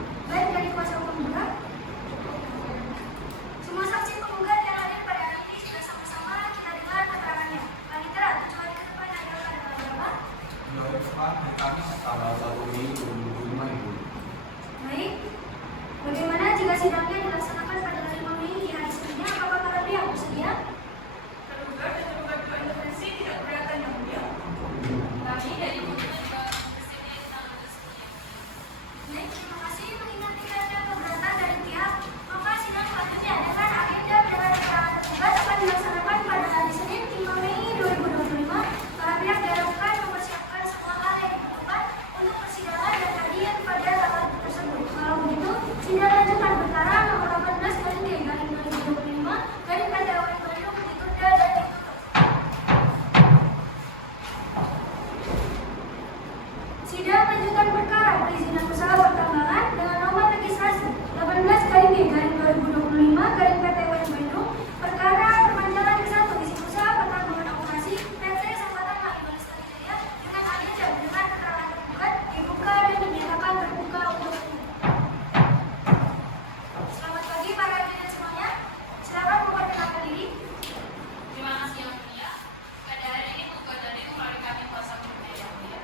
Baik, terima kasih. Mengingat tidak ada keberatan dari pihak, maka sidang selanjutnya dengan agenda mendengar keterangan tergugat akan dilaksanakan pada hari Senin 5 Mei 2025. Para pihak diharapkan mempersiapkan semua hal yang dibutuhkan untuk persidangan dan hadir pada tanggal tersebut. Kalau begitu, sidang lanjutan perkara nomor 18/2025 garing PT Awan Bandung ditunda dan ditutup. Sidang lanjutan perkara perizinan usaha pertambangan dengan nomor registrasi 18/G/2025 garing PT Awan Bandung, perkara perpanjangan ke-1 izin usaha pertambangan operasi PT Sangkatama Inul Sriwijaya dengan agenda mendengar keterangan tergugat dibuka dan dinyatakan terbuka untuk umum. Selamat pagi para hadirin semuanya. Silakan memperkenalkan diri. Terima kasih yang mulia. Pada hari ini tugas dari melalui kami kuasa hukum yang mulia.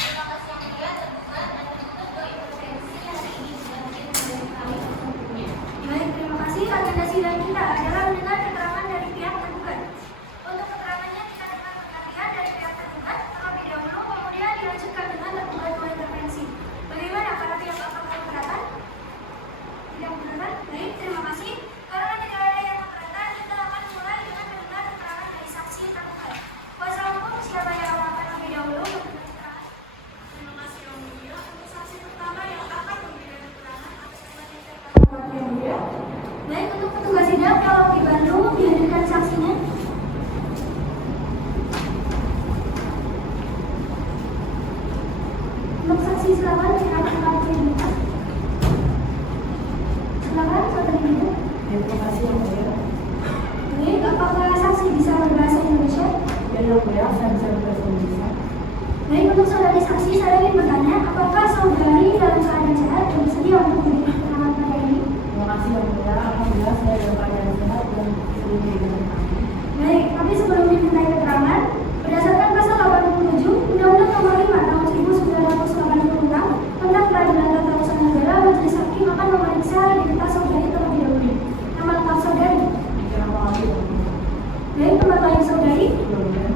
Terima kasih yang mulia, tergugat dan tergugat berintervensi hari ini sebagai dari kami hukumnya. Baik, terima kasih. Agenda sidang kita adalah mendengar keterangan dari pihak tergugat. Untuk keterangannya kita dengar pergantian dari pihak tergugat terlebih dahulu, kemudian dilanjutkan dengan tergugat mengintervensi. Bagaimana para pihak apakah keberatan? Tidak keberatan? Baik, terima kasih. Karena tidak ada yang keberatan, kita akan mulai dengan mendengar keterangan dari saksi tergugat. Kuasa hukum siapa yang akan lebih dahulu memberikan keterangan? Terima kasih yang mulia. Untuk saksi pertama yang akan memberikan keterangan atas nama yang mulia. Baik, untuk petugas sidang kalau dibantu dihadirkan saksinya. Untuk saksi silakan silakan identitas. Silakan saudari Ibu. Terima kasih yang mulia. Baik, apakah saksi bisa berbahasa Indonesia? Ya yang mulia, saya bisa berbahasa Indonesia. Baik, untuk saudari saksi saya ingin bertanya, apakah saudari dalam keadaan sehat dan bersedia untuk memberikan keterangan pada ini? Terima kasih yang mulia. Alhamdulillah saya dalam keadaan sehat dan sering diberikan kami. Baik, tapi sebelum dimintai keterangan, berdasarkan pasal 87 Undang-Undang Nomor 5 Tahun 1986 tentang Peradilan Tata Usaha Negara, Majelis Hakim akan memeriksa identitas saudari terlebih dahulu. Nama lengkap saudari. Bicara apa lagi yang mulia? Baik, tempat lahir saudari, Yang mulia.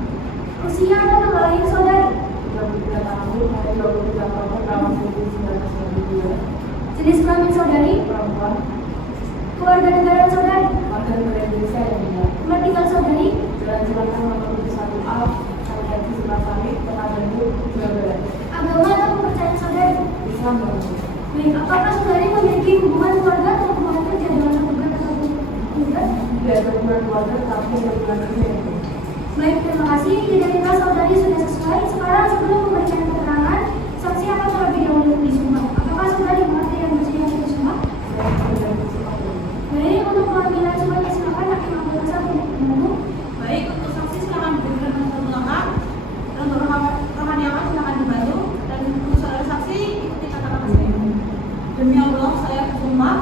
usia dan tanggal lahir saudari, 33 tahun, hari 23 Oktober tahun 1992. jenis kelamin saudari, Perempuan, keluarga negaraan saudari, warga negara Indonesia yang mulia. tempat tinggal saudari, Jalan Cilacap nomor 71A, Sarjati Sebelah Sari, Kota Bandung, Jawa Barat. agama atau kepercayaan saudari. Islam yang mulia. Baik, apakah saudari memiliki hubungan keluarga atau hubungan kerja dengan tergugat atau tidak? Tidak ada hubungan keluarga, tapi ada hubungan kerja yang mulia. Baik, terima kasih. Identitas saudari sudah sesuai. Sekarang sebelum memberikan keterangan, saksi akan terlebih dahulu disumpah. Apakah saudari mengerti yang bersedia untuk disumpah? Saya tidak bersumpah. Baik, untuk pengambilan sumpahnya silakan hakim anggota satu membantu. Baik, untuk saksi silakan diberikan satu lengkap. Dan untuk rohaniawan silakan dibantu. Dan untuk saudara saksi ikuti kata-kata saya. Demi Allah saya bersumpah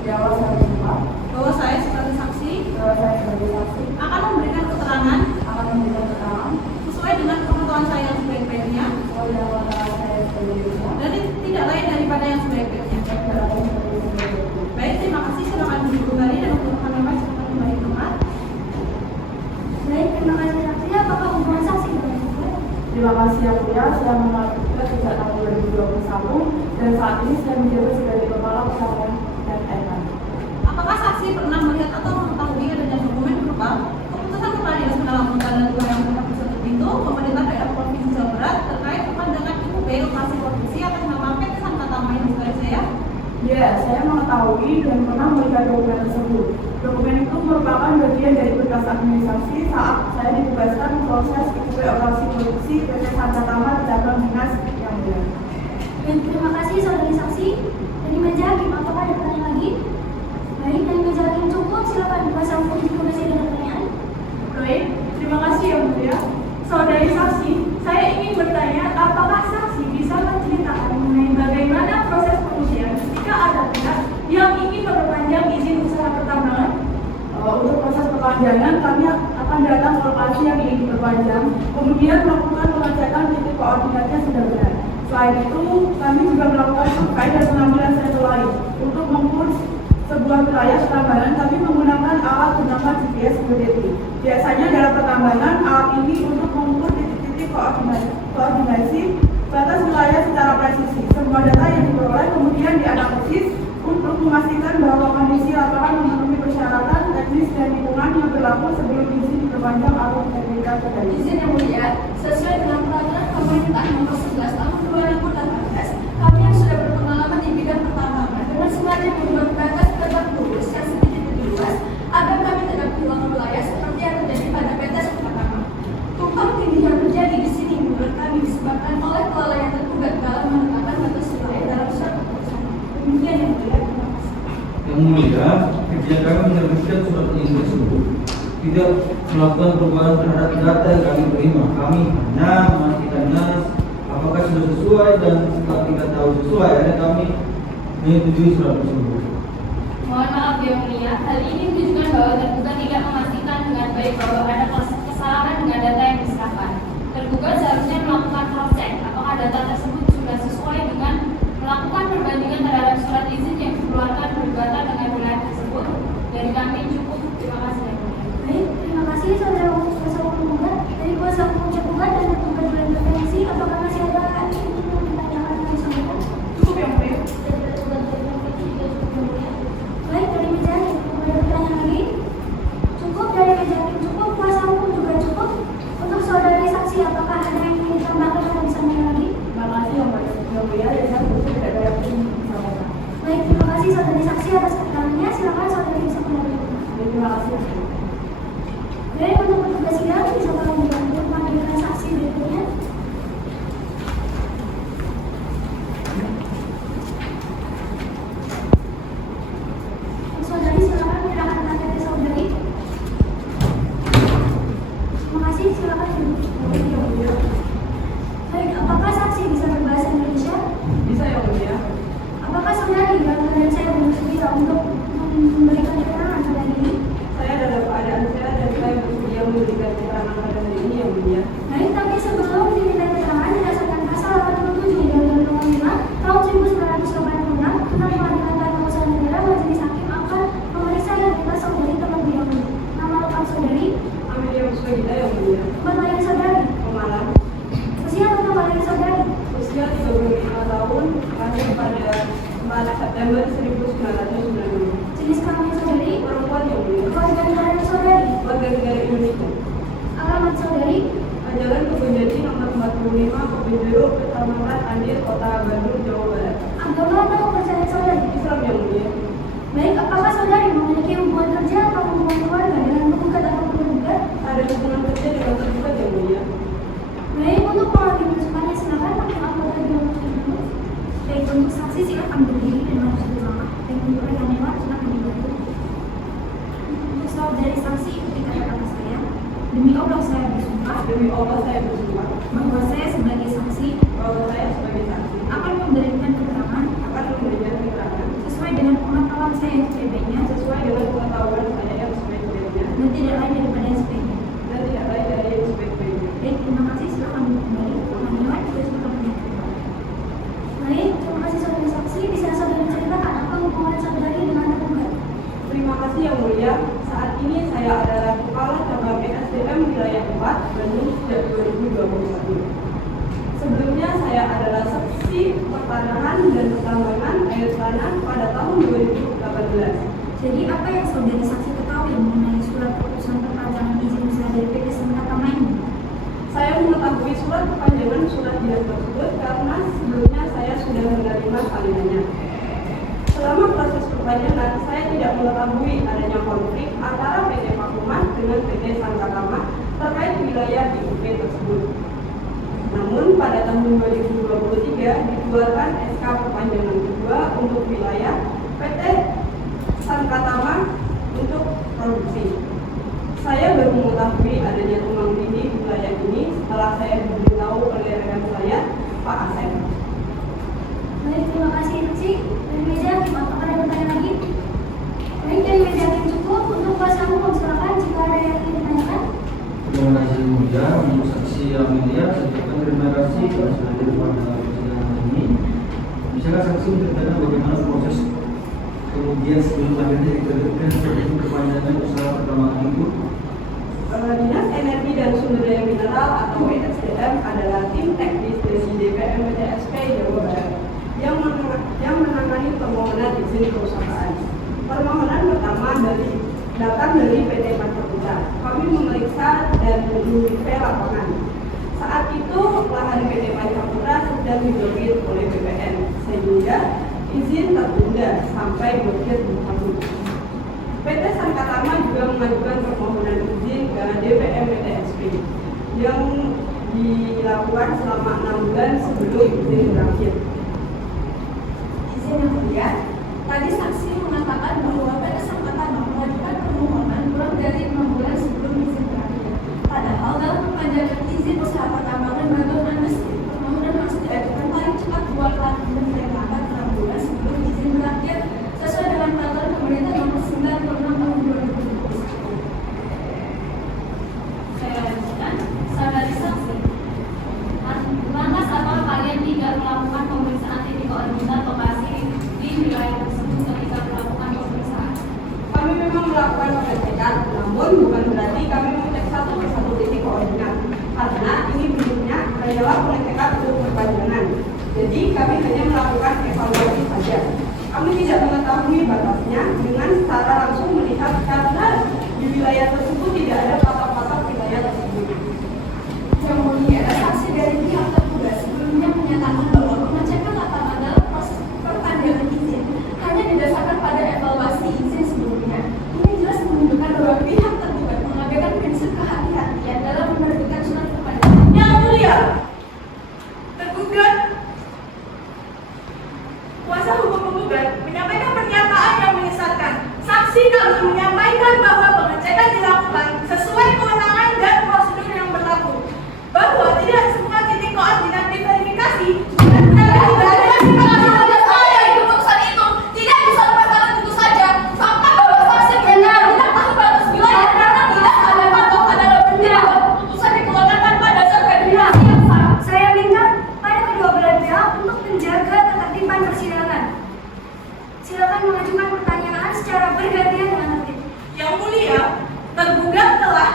Di awal saya bersumpah bahwa saya sebagai saksi bahwa saya sebagai saksi akan memberikan keterangan akan memberikan keterangan sesuai dengan pengetahuan saya yang sebaik-baiknya sesuai dengan pengetahuan saya sebagai Indonesia dan tidak lain daripada yang sebaik-baiknya. dan tidak lain sebagai sebagai Baik, terima kasih. Silakan duduk kembali dan untuk rohaniawan silakan kembali ke tempat. Baik, terima kasih saksi. Apakah hubungan saksi dengan tergugat? Terima kasih yang mulia, saya mengenal juga sejak tahun 2021 dan saat ini saya menjabat sebagai kepala pesantren dan Etan. Apakah saksi pernah melihat atau mengetahui adanya dokumen berupa keputusan Kepala Dinas Penyelamatan dan Pelayanan Publik Satu Pintu Pemerintah Daerah Provinsi Jawa Barat terkait perpanjangan IUB lokasi produksi atas nama PT Sangkatama Inul Sriwijaya? Ya, saya mengetahui dan pernah melihat dokumen tersebut. Dokumen itu merupakan bagian dari tugas administrasi saat saya ditugaskan proses IUB operasi produksi PT Sangkatama di cabang dinas yang mulia. Baik, terima kasih saudari saksi. Dari meja hakim, apakah ada pertanyaan lagi? Baik, dari meja hakim cukup. Silakan kuasa hukum jika masih ada pertanyaan. Baik, terima kasih yang mulia. Saudari saksi, saya ingin bertanya apakah saksi bisa menceritakan mengenai bagaimana proses pengujian ketika ada pihak yang ingin memperpanjang izin usaha pertambangan? Untuk proses perpanjangan, kami akan datang ke lokasi yang ingin diperpanjang, kemudian melakukan pengecekan titik koordinatnya sudah benar. Selain itu, kami juga melakukan survei dan pengambilan sampel lain untuk mengukur sebuah wilayah pertambangan. Kami menggunakan alat bernama GPS geodetik. Biasanya dalam pertambangan, alat ini untuk mengukur titik-titik koordinasi batas wilayah secara presisi. Semua data yang diperoleh kemudian yang dianalisis untuk memastikan bahwa kondisi lapangan memenuhi persyaratan teknis dan lingkungan yang berlaku sebelum izin diperpanjang atau diterbitkan kembali. Izin yang mulia, sesuai dengan peraturan pemerintah nomor 11 tahun 2018, kami yang sudah berpengalaman di bidang pertambangan dengan sengaja membuat batas tetap lurus yang sedikit lebih luas agar kami tidak kehilangan wilayah seperti yang terjadi pada PT Pertambangan. Tumpang tindih yang terjadi di sini menurut kami disebabkan oleh kelalaian tergugat dalam menetapkan batas wilayah dalam surat keputusan. Demikian yang mulia. Yang mulia, ketika kami menerbitkan surat izin tersebut tidak melakukan perubahan terhadap data yang kami terima. Kami hanya memastikannya apakah sudah sesuai, dan setelah tidak tahu sesuai, akhirnya kami menyetujui surat tersebut. Mohon maaf yang mulia, hal ini menunjukkan bahwa tergugat tidak memastikan dengan baik bahwa ada kesalahan dengan data yang diserahkan. Tergugat seharusnya melakukan cross check apakah data tersebut sudah sesuai dengan melakukan perbandingan terhadap surat izin yang dikeluarkan berkaitan dengan wilayah tersebut. Dari kami cukup, terima kasih yang mulia. Baik, terima kasih saudara kuasa hukum penggugat. Dari kuasa hukum penggugat dan tergugat berintervensi, apakah masih ada yang ingin ditanyakan atau disampaikan? Cukup yang mulia. Dari tergugat berintervensi juga cukup yang mulia. Baik, dari meja hakim, ada pertanyaan lagi? Cukup, dari meja hakim cukup, kuasa hukum juga cukup. Untuk saudari saksi, apakah ada yang ingin ditambahkan atau disampaikan lagi? Terima kasih yang mulia. Dari saya tidak ada yang ingin disampaikan. Baik, terima kasih saudari saksi atas keterangannya. Silakan saudari bisa kembali. Terima kasih. Baik, untuk petugas sidang bisa tolong dibantu memanggilkan saksi berikutnya. Saudari silakan menyerahkan KTP saudari. Terima kasih, silakan duduk. Baik, apakah saksi bisa berbahasa Indonesia? Bisa yang mulia. Apakah saudari dalam keadaan saya bersedia untuk memberikan keterangan pada ini? Saya dalam keadaan sehat dan saya bersedia memberikan keterangan pada hari ini yang mulia. Baik, tapi sebelum diminta keterangan berdasarkan pasal 87 Undang-Undang 5 tahun 1986 tentang Pengadilan Tata Usaha Negara, majelis hakim akan memeriksa identitas saudari terlebih dahulu. Nama lengkap saudari, Amelia Pusbagita yang mulia. tempat lahir saudari, Pemalang. usia atau tempat lahir saudari, Usia 35 tahun, lahir pada 4 September 1990. jenis kelamin saudari, Perempuan yang mulia. keluarga negaraan saudari, Warga negara Indonesia. alamat saudari, Jalan Kebun Jati nomor 45, Kebun Jeruk, Kecamatan Andir, Kota Bandung, Jawa Barat. agama atau kepercayaan saudari. Islam yang mulia. Baik, apakah saudari memiliki hubungan kerja atau hubungan keluarga dengan penggugat atau penggugat? Ada hubungan kerja dengan tergugat yang mulia. Baik, untuk pengambil kesukaannya silakan hakim anggota dewan dulu. Baik, untuk saksi silakan berdiri dan maju ke belakang. Dan untuk rekan dewan silakan dibantu. Untuk saudari saksi ikuti kata-kata saya. Demi Allah saya bersumpah Demi Allah saya bersumpah bahwa saya sebagai saksi bahwa saya sebagai saksi akan memberikan keterangan akan memberikan keterangan sesuai dengan pengetahuan saya SPB-nya sesuai dengan pengetahuan saya yang sebaik-baiknya dan tidak lain daripada SPB. dan tidak lain dari yang sebaik-baiknya. Baik, terima kasih. Silakan duduk kembali. Rekan dewan juga silakan menyatakan. Baik, terima kasih saudari saksi. Bisa saudari ceritakan apa hubungan saudari dengan tergugat? Terima kasih yang mulia. Saat ini saya adalah Kepala Cabang SDM Wilayah 4 Bandung sejak 2021. Sebelumnya saya adalah saksi pertanahan dan pertambangan air tanah pada tahun 2018. Jadi apa yang saudari saksi ketahui mengenai surat keputusan perpanjangan izin usaha dari PT Senkatama ini? Saya mengetahui surat perpanjangan surat dinas tersebut karena sebelumnya saya sudah menerima salinannya. Selama proses perpanjangan, saya tidak mengetahui adanya konflik antara PT Pakuman dengan PT Sankatama terkait wilayah di UP tersebut. Namun pada tahun 2023 dikeluarkan SK perpanjangan kedua untuk wilayah PT Sankatama untuk produksi. Saya baru mengetahui adanya tumpang tindih di wilayah ini setelah saya diberitahu oleh rekan saya, Pak Asep. Baik, terima kasih saksi. Dari meja hakim, apakah ada pertanyaan lagi? Baik, dari meja hakim cukup. Untuk kuasa hukum silakan jika ada yang ingin ditanyakan. Terima kasih mulia untuk saksi Amelia. Saya ucapkan terima kasih telah hadir pada persidangan ini. Bisakah saksi menceritakan bagaimana proses kemudian sebelum akhirnya diterbitkan surat izin perpanjangan usaha pertambangan itu? Dinas Energi dan Sumber Daya Mineral atau ESDM adalah tim teknis dari DPM PTSP Jawa Barat. yang menangani permohonan izin perusahaan. Permohonan pertama datang dari PT Pancaputra. Kami memeriksa dan menyurvei lapangan. Saat itu lahan PT Pancaputra sedang diblokir oleh BPN, sehingga izin tertunda sampai blokir berlaku. PT Sankatama juga mengajukan permohonan izin ke DPM PTSP yang dilakukan selama 6 bulan sebelum izin berakhir. Izin yang mulia, tadi saksi mengatakan bahwa PT Sankatama mengajukan permohonan kurang dari 6 bulan sebelum izin berakhir. Padahal dalam perpanjangan izin usaha pertambangan batu andesite, permohonan masih diajukan paling cepat 2 kali dan dilakukan 6 bulan sebelum izin berakhir sesuai dengan peraturan pemerintah nomor 96 tahun 2021. Saya lanjutkan, saudari saksi. Lantas apakah kalian tidak melakukan pemeriksaan titik koordinat lokasi di wilayah tersebut ketika melakukan pemeriksaan? Kami memang melakukan pengecekan, namun bukan berarti kami mengecek satu persatu titik koordinat, karena ini bentuknya hanyalah pengecekan untuk perpanjangan. Jadi kami hanya melakukan evaluasi saja. Kami tidak mengetahui batasnya dengan secara langsung melihat karena di wilayah tersebut tidak ada patok-patok wilayah tersebut. Yang mulia, saksi dari pihak tergugat sebelumnya menyatakan bahwa pengecekan lapangan dalam proses perpanjangan izin hanya didasarkan pada evaluasi izin sebelumnya. Ini jelas menunjukkan bahwa pihak tergugat mengabaikan prinsip kehati-hatian dalam menerbitkan surat perpanjangan. Yang mulia, tergugat kuasa hukum penggugat menyampaikan pernyataan yang menyesatkan. Saksi kami menyampaikan bahwa pengecekan dilakukan sesuai kewenangan dan prosedur yang berlaku, bahwa tidak semua titik koordinat diverifikasi dan Keputusan itu tidak bisa lepaskan begitu saja. Fakta bahwa saksi benar tidak tahu batas wilayah karena tidak ada patokan dalam bendera. Keputusan dikeluarkan tanpa dasar verifikasi yang sah. Saya minta pada kedua belah pihak untuk menjaga ketertiban persidangan. Silakan mengajukan pertanyaan secara bergantian dengan tertib. Yang mulia, tergugat telah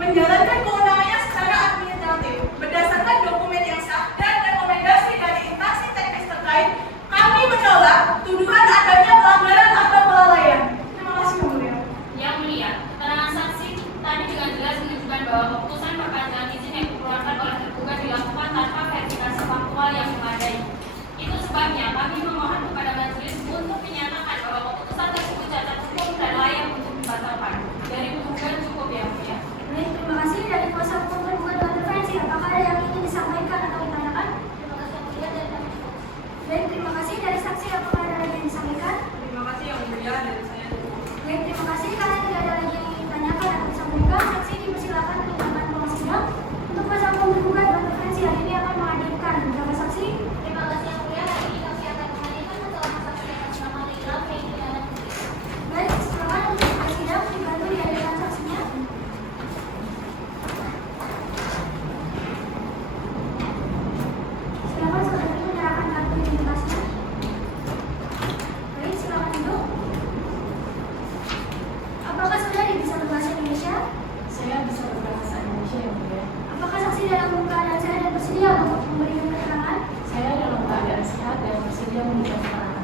menjalankan kewenangannya secara administratif berdasarkan dokumen yang sah dan rekomendasi dari instansi teknis terkait. Kami menolak tuduhan adanya pelanggaran atau kelalaian. Terima kasih, Yang mulia. Yang mulia, keterangan saksi tadi dengan jelas menunjukkan bahwa keputusan perpanjangan izin yang dikeluarkan oleh tergugat dilakukan tanpa verifikasi faktual yang memadai. Itu sebabnya kami memohon kepada majelis untuk menyatakan bahwa keputusan tersebut cacat hukum dan layak untuk dibatalkan. Dari tergugat cukup, Yang mulia. Baik, terima kasih dari kuasa hukum tergugat dan intervensi. Apakah ada yang ingin disampaikan atau ditanyakan? Terima kasih yang mulia dari kami. Baik, terima kasih dari saksi. Apakah ada lagi yang disampaikan? Terima kasih yang mulia dari saya. Baik, terima kasih. Karena tidak ada lagi yang ingin ditanyakan atau disampaikan, saksi dipersilakan meninggalkan ruang sidang. Untuk kuasa hukum tergugat dan intervensi hari ini akan menghadirkan beberapa saksi. Terima kasih yang mulia. Hari ini kami akan menghadirkan seorang saksi atas nama Lila Febriana Putri. Baik, silakan untuk sidang dibantu dihadirkan saksinya. Silakan saudari menyerahkan kartu identitasnya. Baik, silakan duduk. Apakah saudari bisa berbahasa Indonesia? Saya bisa berbahasa Indonesia, Yang mulia. Apakah saksi dalam keadaan sehat dan bersedia untuk memberikan keterangan? Saya dalam keadaan sehat dan bersedia memberikan keterangan.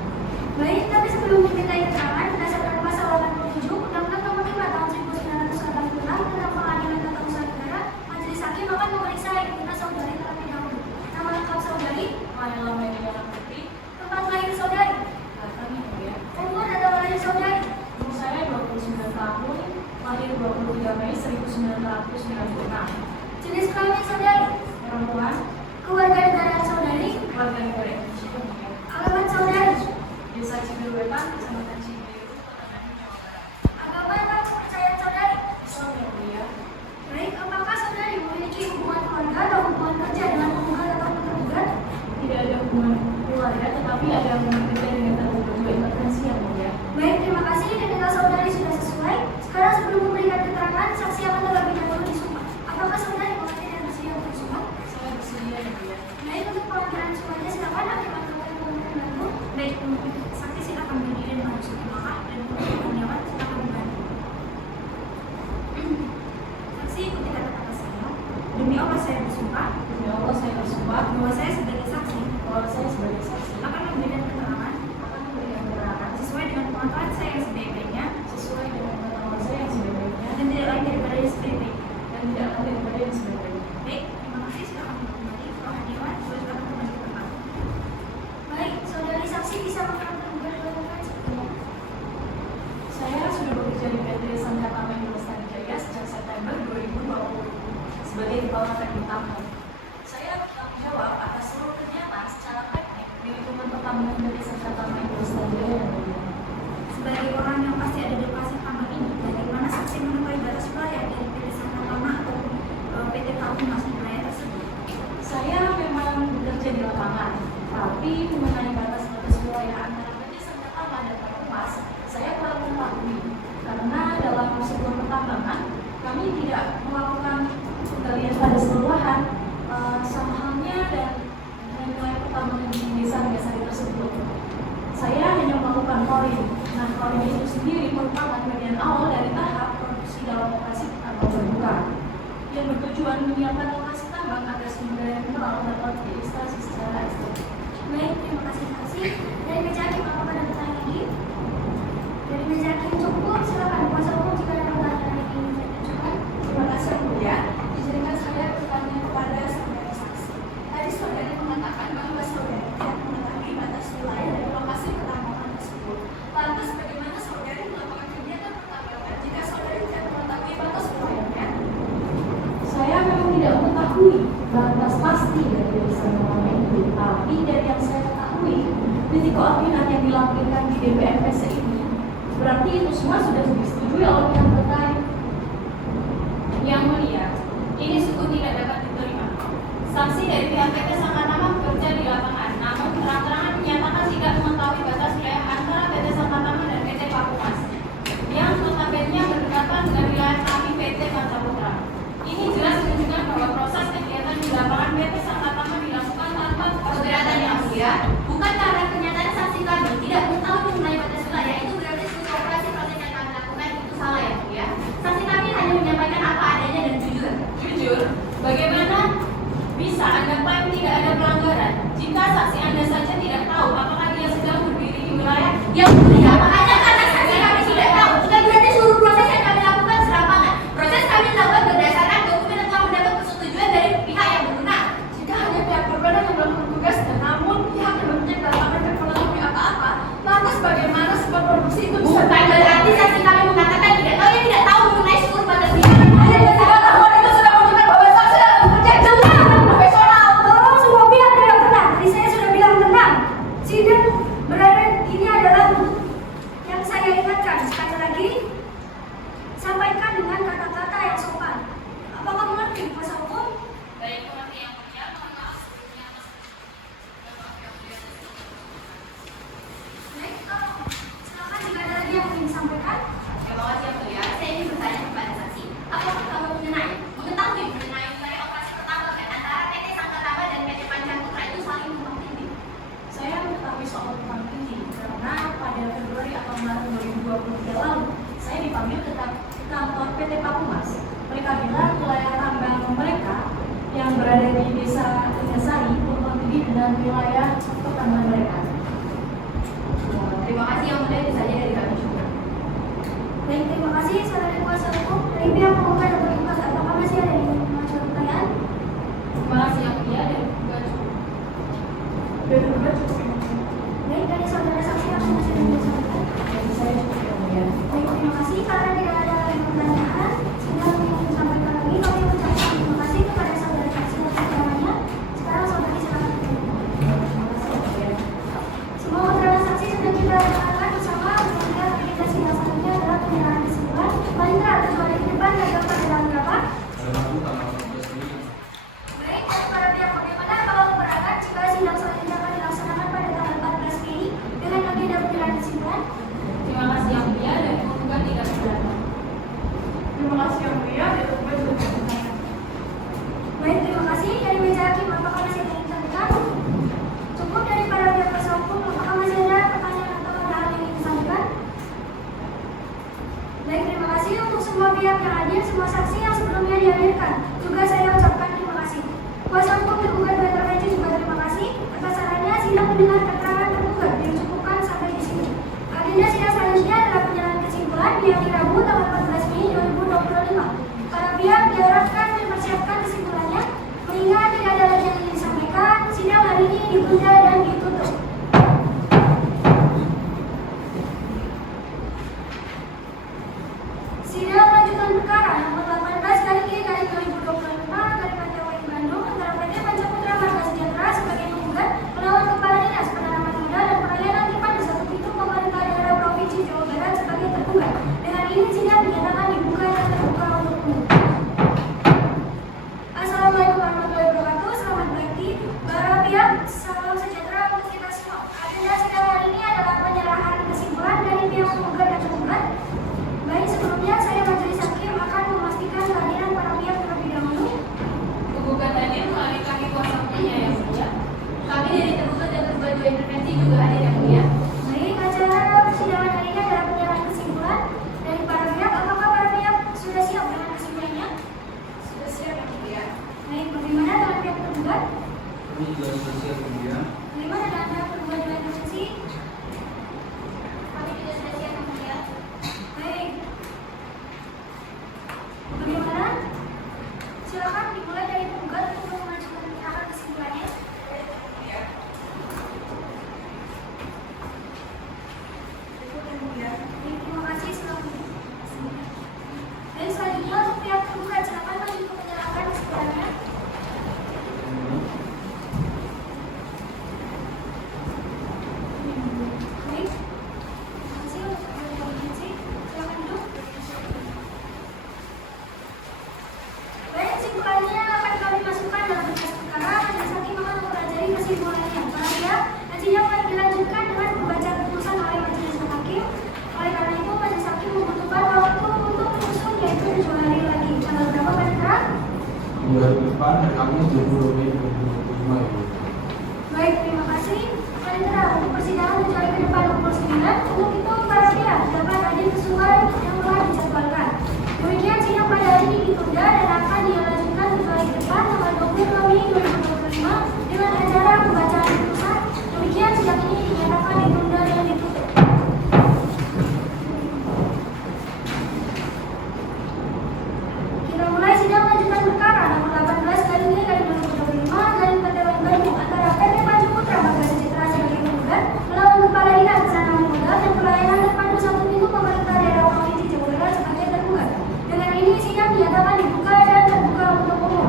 Baik, tapi sebelum dimintai keterangan, berdasarkan pasal 87 Undang-Undang Nomor 5 Tahun 1986 tentang Pengadilan Tata Usaha Negara, majelis hakim akan memeriksa identitas saudari terlebih dahulu. Nama lengkap saudari, Maela Febriana Putri, tempat lahir saudari, Batam, Yang mulia. umur atau lahir saudari, Umur saya 29 tahun, lahir 23 Mei 1996. jenis kelamin saudari, Perempuan, keluarga negaraan saudari, warga negara Indonesia, Yang mulia. alamat saudari, Desa Cibiruetan, Kecamatan Cibiru, Kota Bandung, Jawa Barat. agama atau kepercayaan saudari. Islam, Yang mulia. Baik, apakah saudari memiliki hubungan keluarga atau hubungan kerja dengan penggugat atau tergugat? Tidak ada hubungan keluarga, tetapi ada hubungan kerja dengan tergugat juga intervensi, Yang mulia. Baik, terima kasih. Identitas saudari sudah sesuai. Sekarang sebelum memberikan keterangan, saksi akan terlebih dahulu disumpah. Apakah saudari mengerti dan bersedia untuk disumpah? Saya bersedia, Yang mulia. Baik, untuk pengakhiran sumpahnya silakan hakim atau membantu. Baik, untuk saksi silakan berdiri dan menghadap belakang dan untuk karyawan silakan membantu. Saksi ikuti kata-kata saya. Demi Allah saya bersumpah Demi Allah saya bersumpah bahwa saya sebagai saksi bahwa saya sebagai saksi akan memberikan sama tergugat dilakukan sebelumnya? Saya sudah bekerja di PT Sankatama Industri Jaya sejak September 2020 sebagai kepala teknik tambang. Saya bertanggung jawab atas seluruh kegiatan secara teknik di lingkungan pertambangan PT Sankatama Industri Jaya. Sebagai orang yang pasti ada di lokasi tambang ini, bagaimana saksi mengetahui batas wilayah dari PT Sankatama atau PT Pakumas di wilayah tersebut? Saya memang bekerja di lapangan, tapi mengenai batas-batas wilayah antara PT Sankatama dan Pakumas, saya kurang mengetahui karena dalam sebuah pertambangan kami tidak melakukan penggalian pada seluruh lahan, sama halnya dan wilayah pertambangan di desa-desa tersebut. Saya hanya melakukan coring. Nah, coring itu sendiri merupakan bagian awal dari tahap produksi dalam operasi tambang terbuka yang bertujuan menyiapkan lokasi tambang agar sumber daya mineral dapat diekstraksi secara ekstrim. Baik, terima kasih saksi. Dari meja hakim apakah ada pertanyaan lagi? Dari meja hakim cukup, silakan kuasa hukum jika ada pertanyaan yang ingin diajukan. Terima kasih Yang Mulia. Izinkan saya bertanya kepada saudara saksi. Tadi saudara mengatakan bahwa saudara tidak mengetahui batas wilayah dari lokasi pertambangan tersebut. Lantas bagaimana saudara melakukan kegiatan pertambangan jika saudara tidak mengetahui batas wilayahnya? Saya memang tidak mengetahui batas pasti dari Sankatama itu, tapi dari yang saya ketahui, titik koordinat yang dilampirkan di DPRPC ini, berarti itu semua sudah disetujui oleh pihak terkait. Yang Mulia, ini sungguh tidak dapat diterima. Saksi dari pihak PT Sankatama bekerja di lapangan, namun terang-terangan menyatakan tidak mengetahui batas wilayah antara PT Sankatama dan PT Pakumas, yang notabene berdekatan dengan wilayah kami PT Pancaputra. Ini jelas menunjukkan bahwa proses kegiatan di lapangan PT Sankatama dilakukan tanpa keberatan Yang Mulia. Bukan karena kenyataan saksi kami tidak mengetahui mengenai batas wilayah, itu berarti seluruh operasi proses yang kami lakukan itu salah ya Mulia. Saksi kami hanya menyampaikan apa adanya dan jujur. Jujur, bagaimana bisa Anda klaim tidak ada pelanggaran jika saksi Anda saja tidak tahu apakah dia sedang berdiri di wilayah Yang Mulia, makanya karena saksi kami tidak tahu, bukan berarti seluruh proses yang kami lakukan serampangan. Proses kami dilakukan berdasarkan dokumen yang telah mendapat persetujuan dari pihak yang berwenang. jika hanya pihak berwenang yang melakukan tugas dan namun pihak yang bekerja di lapangan tidak mengetahui apa-apa, lantas bagaimana sebuah produksi itu bisa Bukan berarti saksi kami mengatakan tidak tahu, ya tidak tahu mengenai seluruh batas wilayah. pengetahuan itu sudah menunjukkan bahwa saksi dalam bekerja dengan profesional. Tolong semua pihak tidak tenang. Tadi saya sudah bilang tenang. Sidang berada ini adalah yang saya ingatkan. Sekali lagi, sampaikan dengan kata-kata yang sopan. Apakah mengerti kuasa hukum? Baik, mengerti Yang Mulia. Mohon maaf sebelumnya atas Baik, silakan jika ada lagi yang ingin disampaikan. Terima kasih Yang Mulia. Saya ingin bertanya kepada saksi. Apakah kamu mengetahui mengenai wilayah operasi pertambangan antara PT Sankatama dan PT Pancaputra itu saling tumpang tindih? Saya mengetahui soal tumpang tindih karena pada Februari atau Maret 2023 lalu, saya dipanggil ke kantor PT Pakumas. Mereka bilang wilayah tambang mereka yang berada di desa Tegasari tumpang tindih dengan wilayah pertambangan mereka. Terima kasih Yang Mulia, itu saja dari kami juga. Baik, terima kasih saudara kuasa hukum. Dari pihak penggugat atau ikhlas, apakah masih ada yang ingin mengajukan pertanyaan? Terima kasih Yang Mulia dan juga Baik, dari saudara saksi yang masih ingin disampaikan. Jadi saya cukup Yang Mulia. Baik, terima kasih. Karena tidak ada pertanyaan, sidang ingin disampaikan lagi. Kami mengucapkan terima kasih kepada saudara saksi atas keterangannya. Sekarang saudari silakan. Semua keterangan saksi sudah kita dengarkan bersama. Kemudian agenda sidang selanjutnya adalah penyerahan kesimpulan. Paling tidak, kecuali di depan ada pada depan hari Kamis 20 Mei 2025 Ibu. Baik, terima kasih. Panitera, untuk persidangan 7 hari ke depan pukul 9, untuk itu para pihak dapat hadir sesuai yang telah dijadwalkan. Demikian sidang pada hari ini ditunda dan akan dilanjutkan 7 hari ke depan tanggal 22 Mei 2025 dengan acara pembacaan putusan. Demikian sidang ini dinyatakan ditunda dan ditutup. Kita mulai sidang lanjutan perkara nomor 18/3/2025 garing PT Bandung antara PT Maju Putra Marga Sejahtera sebagai penggugat melawan Kepala Dinas Kesanaan Modal dan Pelayanan Terpadu Satu Pintu Pemerintah Daerah Provinsi Jawa Barat sebagai tergugat. Dengan ini sidang dinyatakan dibuka dan terbuka untuk umum.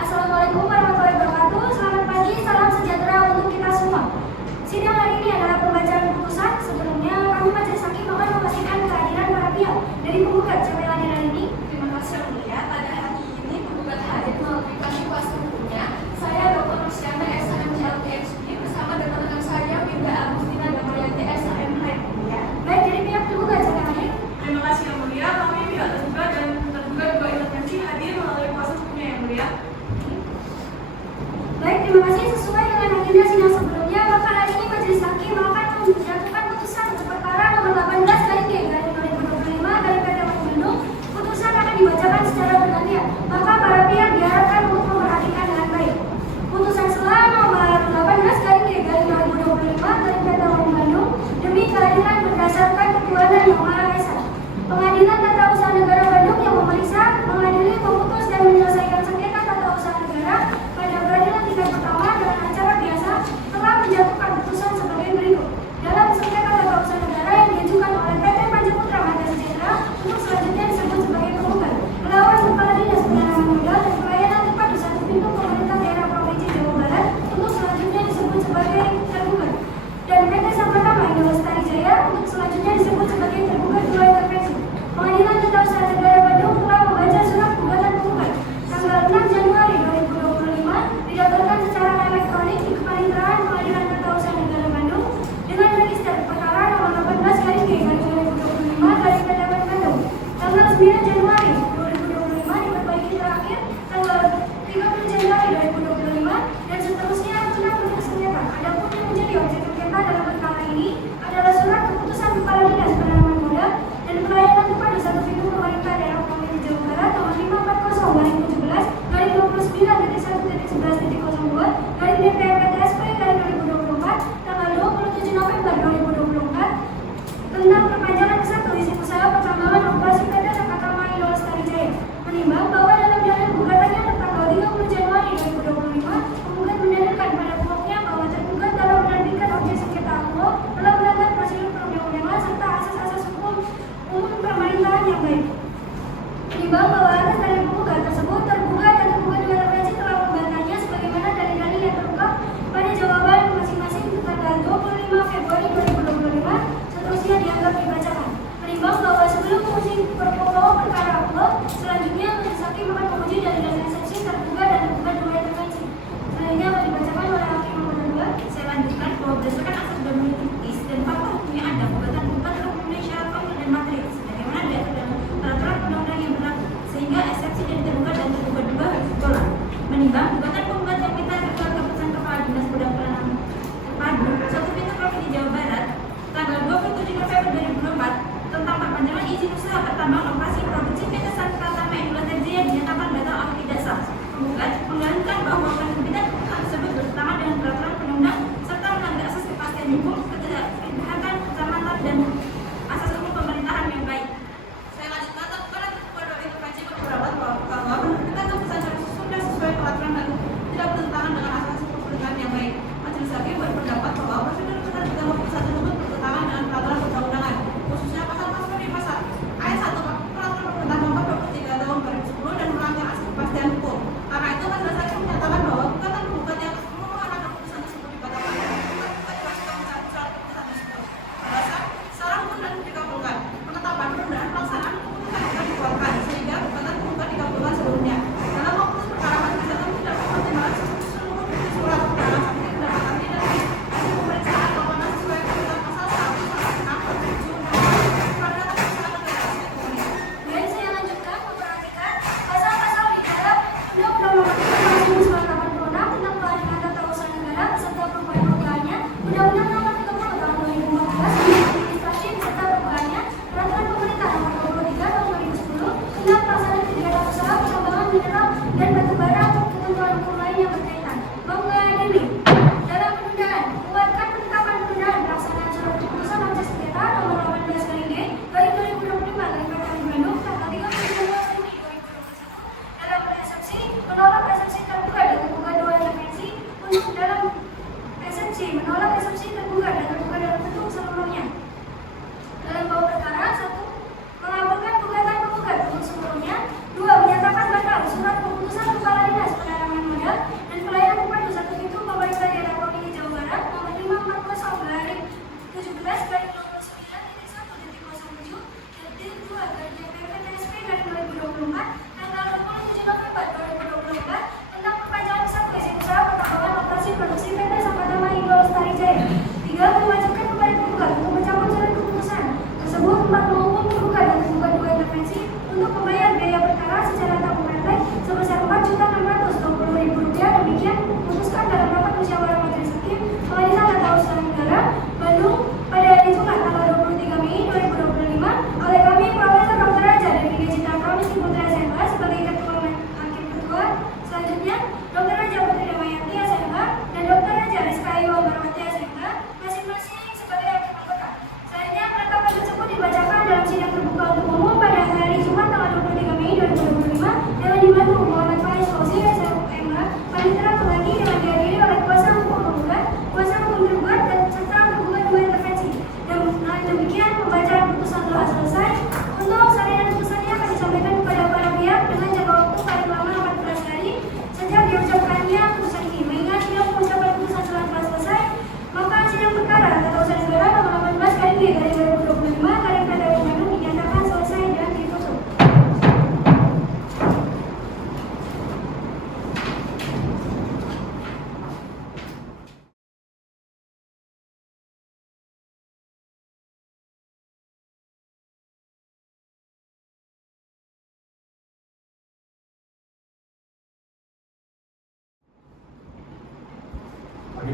Assalamualaikum warahmatullahi wabarakatuh. Selamat pagi, salam sejahtera untuk kita semua. Sidang hari ini adalah pembacaan putusan. Sebelumnya kami majelis hakim akan memastikan kehadiran para pihak dari penggugat. Siapa yang hadir hari ini? Terima kasih Yang Mulia. Pada hari ini penggugat hadir melalui kami kuasa hukumnya. Saya Dr. Rusiana SHM PhD bersama dengan rekan saya Winda Agustina Damayanti SHM Mulia. Baik, dari pihak tergugat siapa yang hadir? Terima kasih Yang Mulia. Kami pihak tergugat dan tergugat juga intervensi hadir melalui kuasa hukumnya Yang Mulia. Baik, terima kasih. Sesuai dengan agenda sidang sebelumnya, maka hari ini majelis hakim akan menjatuhkan putusan untuk perkara nomor 18/G/2025 dari PT Bandung. Putusan akan dibacakan secara bergantian, maka para pihak diharapkan untuk memperhatikan dengan baik. Putusan selah nomor 18/G/2025 dari PT Bandung demi keadilan berdasarkan ketuhanan yang Maha Esa. Pengadilan Tata Usaha Negara Bandung yang memeriksa, mengadili, memutus dan menyelesaikan sengketa tata usaha negara pada peradilan tingkat pertama dengan acara biasa telah menjatuhkan putusan sebagai berikut. Dalam sengketa tata usaha negara yang diajukan oleh PT Maju Putra Marga Sejahtera untuk selanjutnya disebut sebagai penggugat melawan Kepala Dinas Kesanaan Modal dan Pelayanan Terpadu Satu Pintu Pemerintah Daerah Provinsi Jawa Barat untuk selanjutnya disebut sebagai tergugat, dan PT Sang Pertama Indo Lestari Jaya untuk selanjutnya disebut sebagai tergugat dua intervensi. Pengadilan Tata Usaha Negara Bandung telah membaca surat gugatan penggugat tanggal 6 Januari 2025 didaftarkan secara elektronik di Kepaniteraan Pengadilan Tata Usaha Negara Bandung dengan register perkara nomor 18/G/2025 dari PT Bandung. Tanggal 9 Januari 2025 diperbaiki terakhir tanggal 30 Januari 2025 dan seterusnya guna bentuk sengketa. Adapun yang menjadi objek sengketa dalam perkara ini adalah surat keputusan Kepala Dinas Penanaman Modal dan Pelayanan Terpadu Satu Pintu Pemerintah Daerah Provinsi Jawa Barat nomor 540/17/11.11.11.02/DPPTSP/2024 tanggal 27 November 2024 tentang perpanjangan ke-1 izin usaha pertambangan operasi PT Sakatama Indo Lestari Jaya. Menimbang bahwa dalam dalil gugatannya tertanggal 30 Januari 2025, penggugat mendalilkan pada pokoknya bahwa tergugat dalam menerbitkan objek sengketa akuo telah melanggar prosedur perundang-undangan serta asas-asas hukum umum pemerintahan yang baik. Menimbang bahwa atas dalil penggugat tersebut, tergugat dan tergugat dua intervensi telah membantahnya sebagaimana dalil-dalil yang terungkap pada jawaban masing-masing tanggal 25 Februari 2025, seterusnya dianggap dibacakan. Menimbang bahwa sebelum menguji pokok perkara akuo, selanjutnya majelis hakim akan menguji dalil-dalil eksepsi tergugat dan tergugat dua intervensi. Selanjutnya akan dibacakan oleh hakim nomor 2. Saya lanjutkan bahwa berdasarkan asas dominitis dan fakta hukumnya ada gugatan penggugat telah memenuhi syarat formil dan material sebagaimana diatur dalam peraturan undang-undang yang berlaku, sehingga eksepsi dari tergugat dan tergugat dua harus ditolak. Menimbang gugatan penggugat yang minta agar keputusan Kepala Dinas Bidang Pelayanan Terpadu Satu Pintu Provinsi Jawa Barat tanggal 27 November 2024 tentang perpanjangan izin usaha pertambangan operasi produksi PT Sang Pertama Indo Lestari Jaya dinyatakan batal atau tidak sah. Penggugat menggalungkan bahwa penerbitan keputusan tersebut bertentangan dengan peraturan undang-undang serta melanggar asas kepastian hukum, ketidakberpihakan, keselamatan dan asas hukum pemerintahan yang baik. Saya lanjutkan kepada intervensi berpendapat bahwa penerbitan keputusan tersebut sudah sesuai peraturan dan tidak bertentangan dengan asas hukum pemerintahan yang baik. Majelis hakim berpendapat bahwa prosedur penerbitan keputusan tersebut bertentangan dengan peraturan perundang-undangan, khususnya pasal-pasal di pasal ayat 1 peraturan pemerintah nomor 23 tahun 2010 dan melanggar asas kepastian hukum. Karena itu majelis hakim menyatakan bahwa gugatan penggugat yang memohon agar keputusan tersebut dibatalkan dan penggugat diwajibkan mencabut surat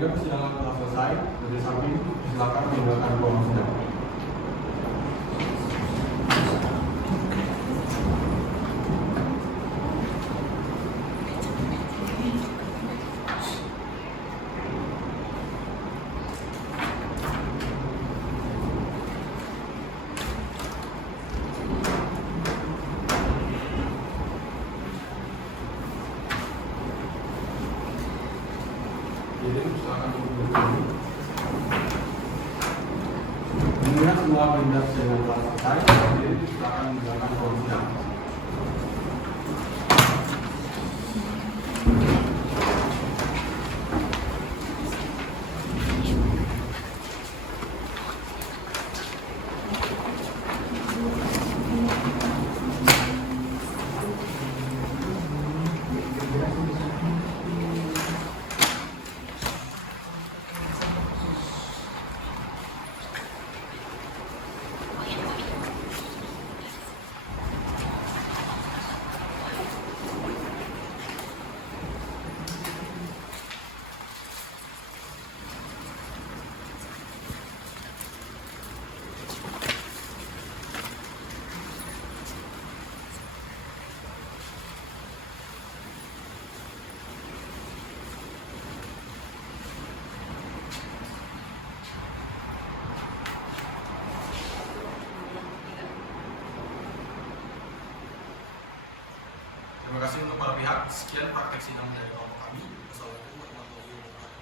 Sehingga persidangan telah selesai. Majelis hakim silakan meninggalkan ruang sidang. Jadi silakan duduk dulu. Mengingat semua agenda persidangan telah selesai, jadi silakan meninggalkan ruang sidang. Terima kasih untuk para pihak. Sekian praktek sidang dari kelompok kami. Wassalamualaikum warahmatullahi wabarakatuh.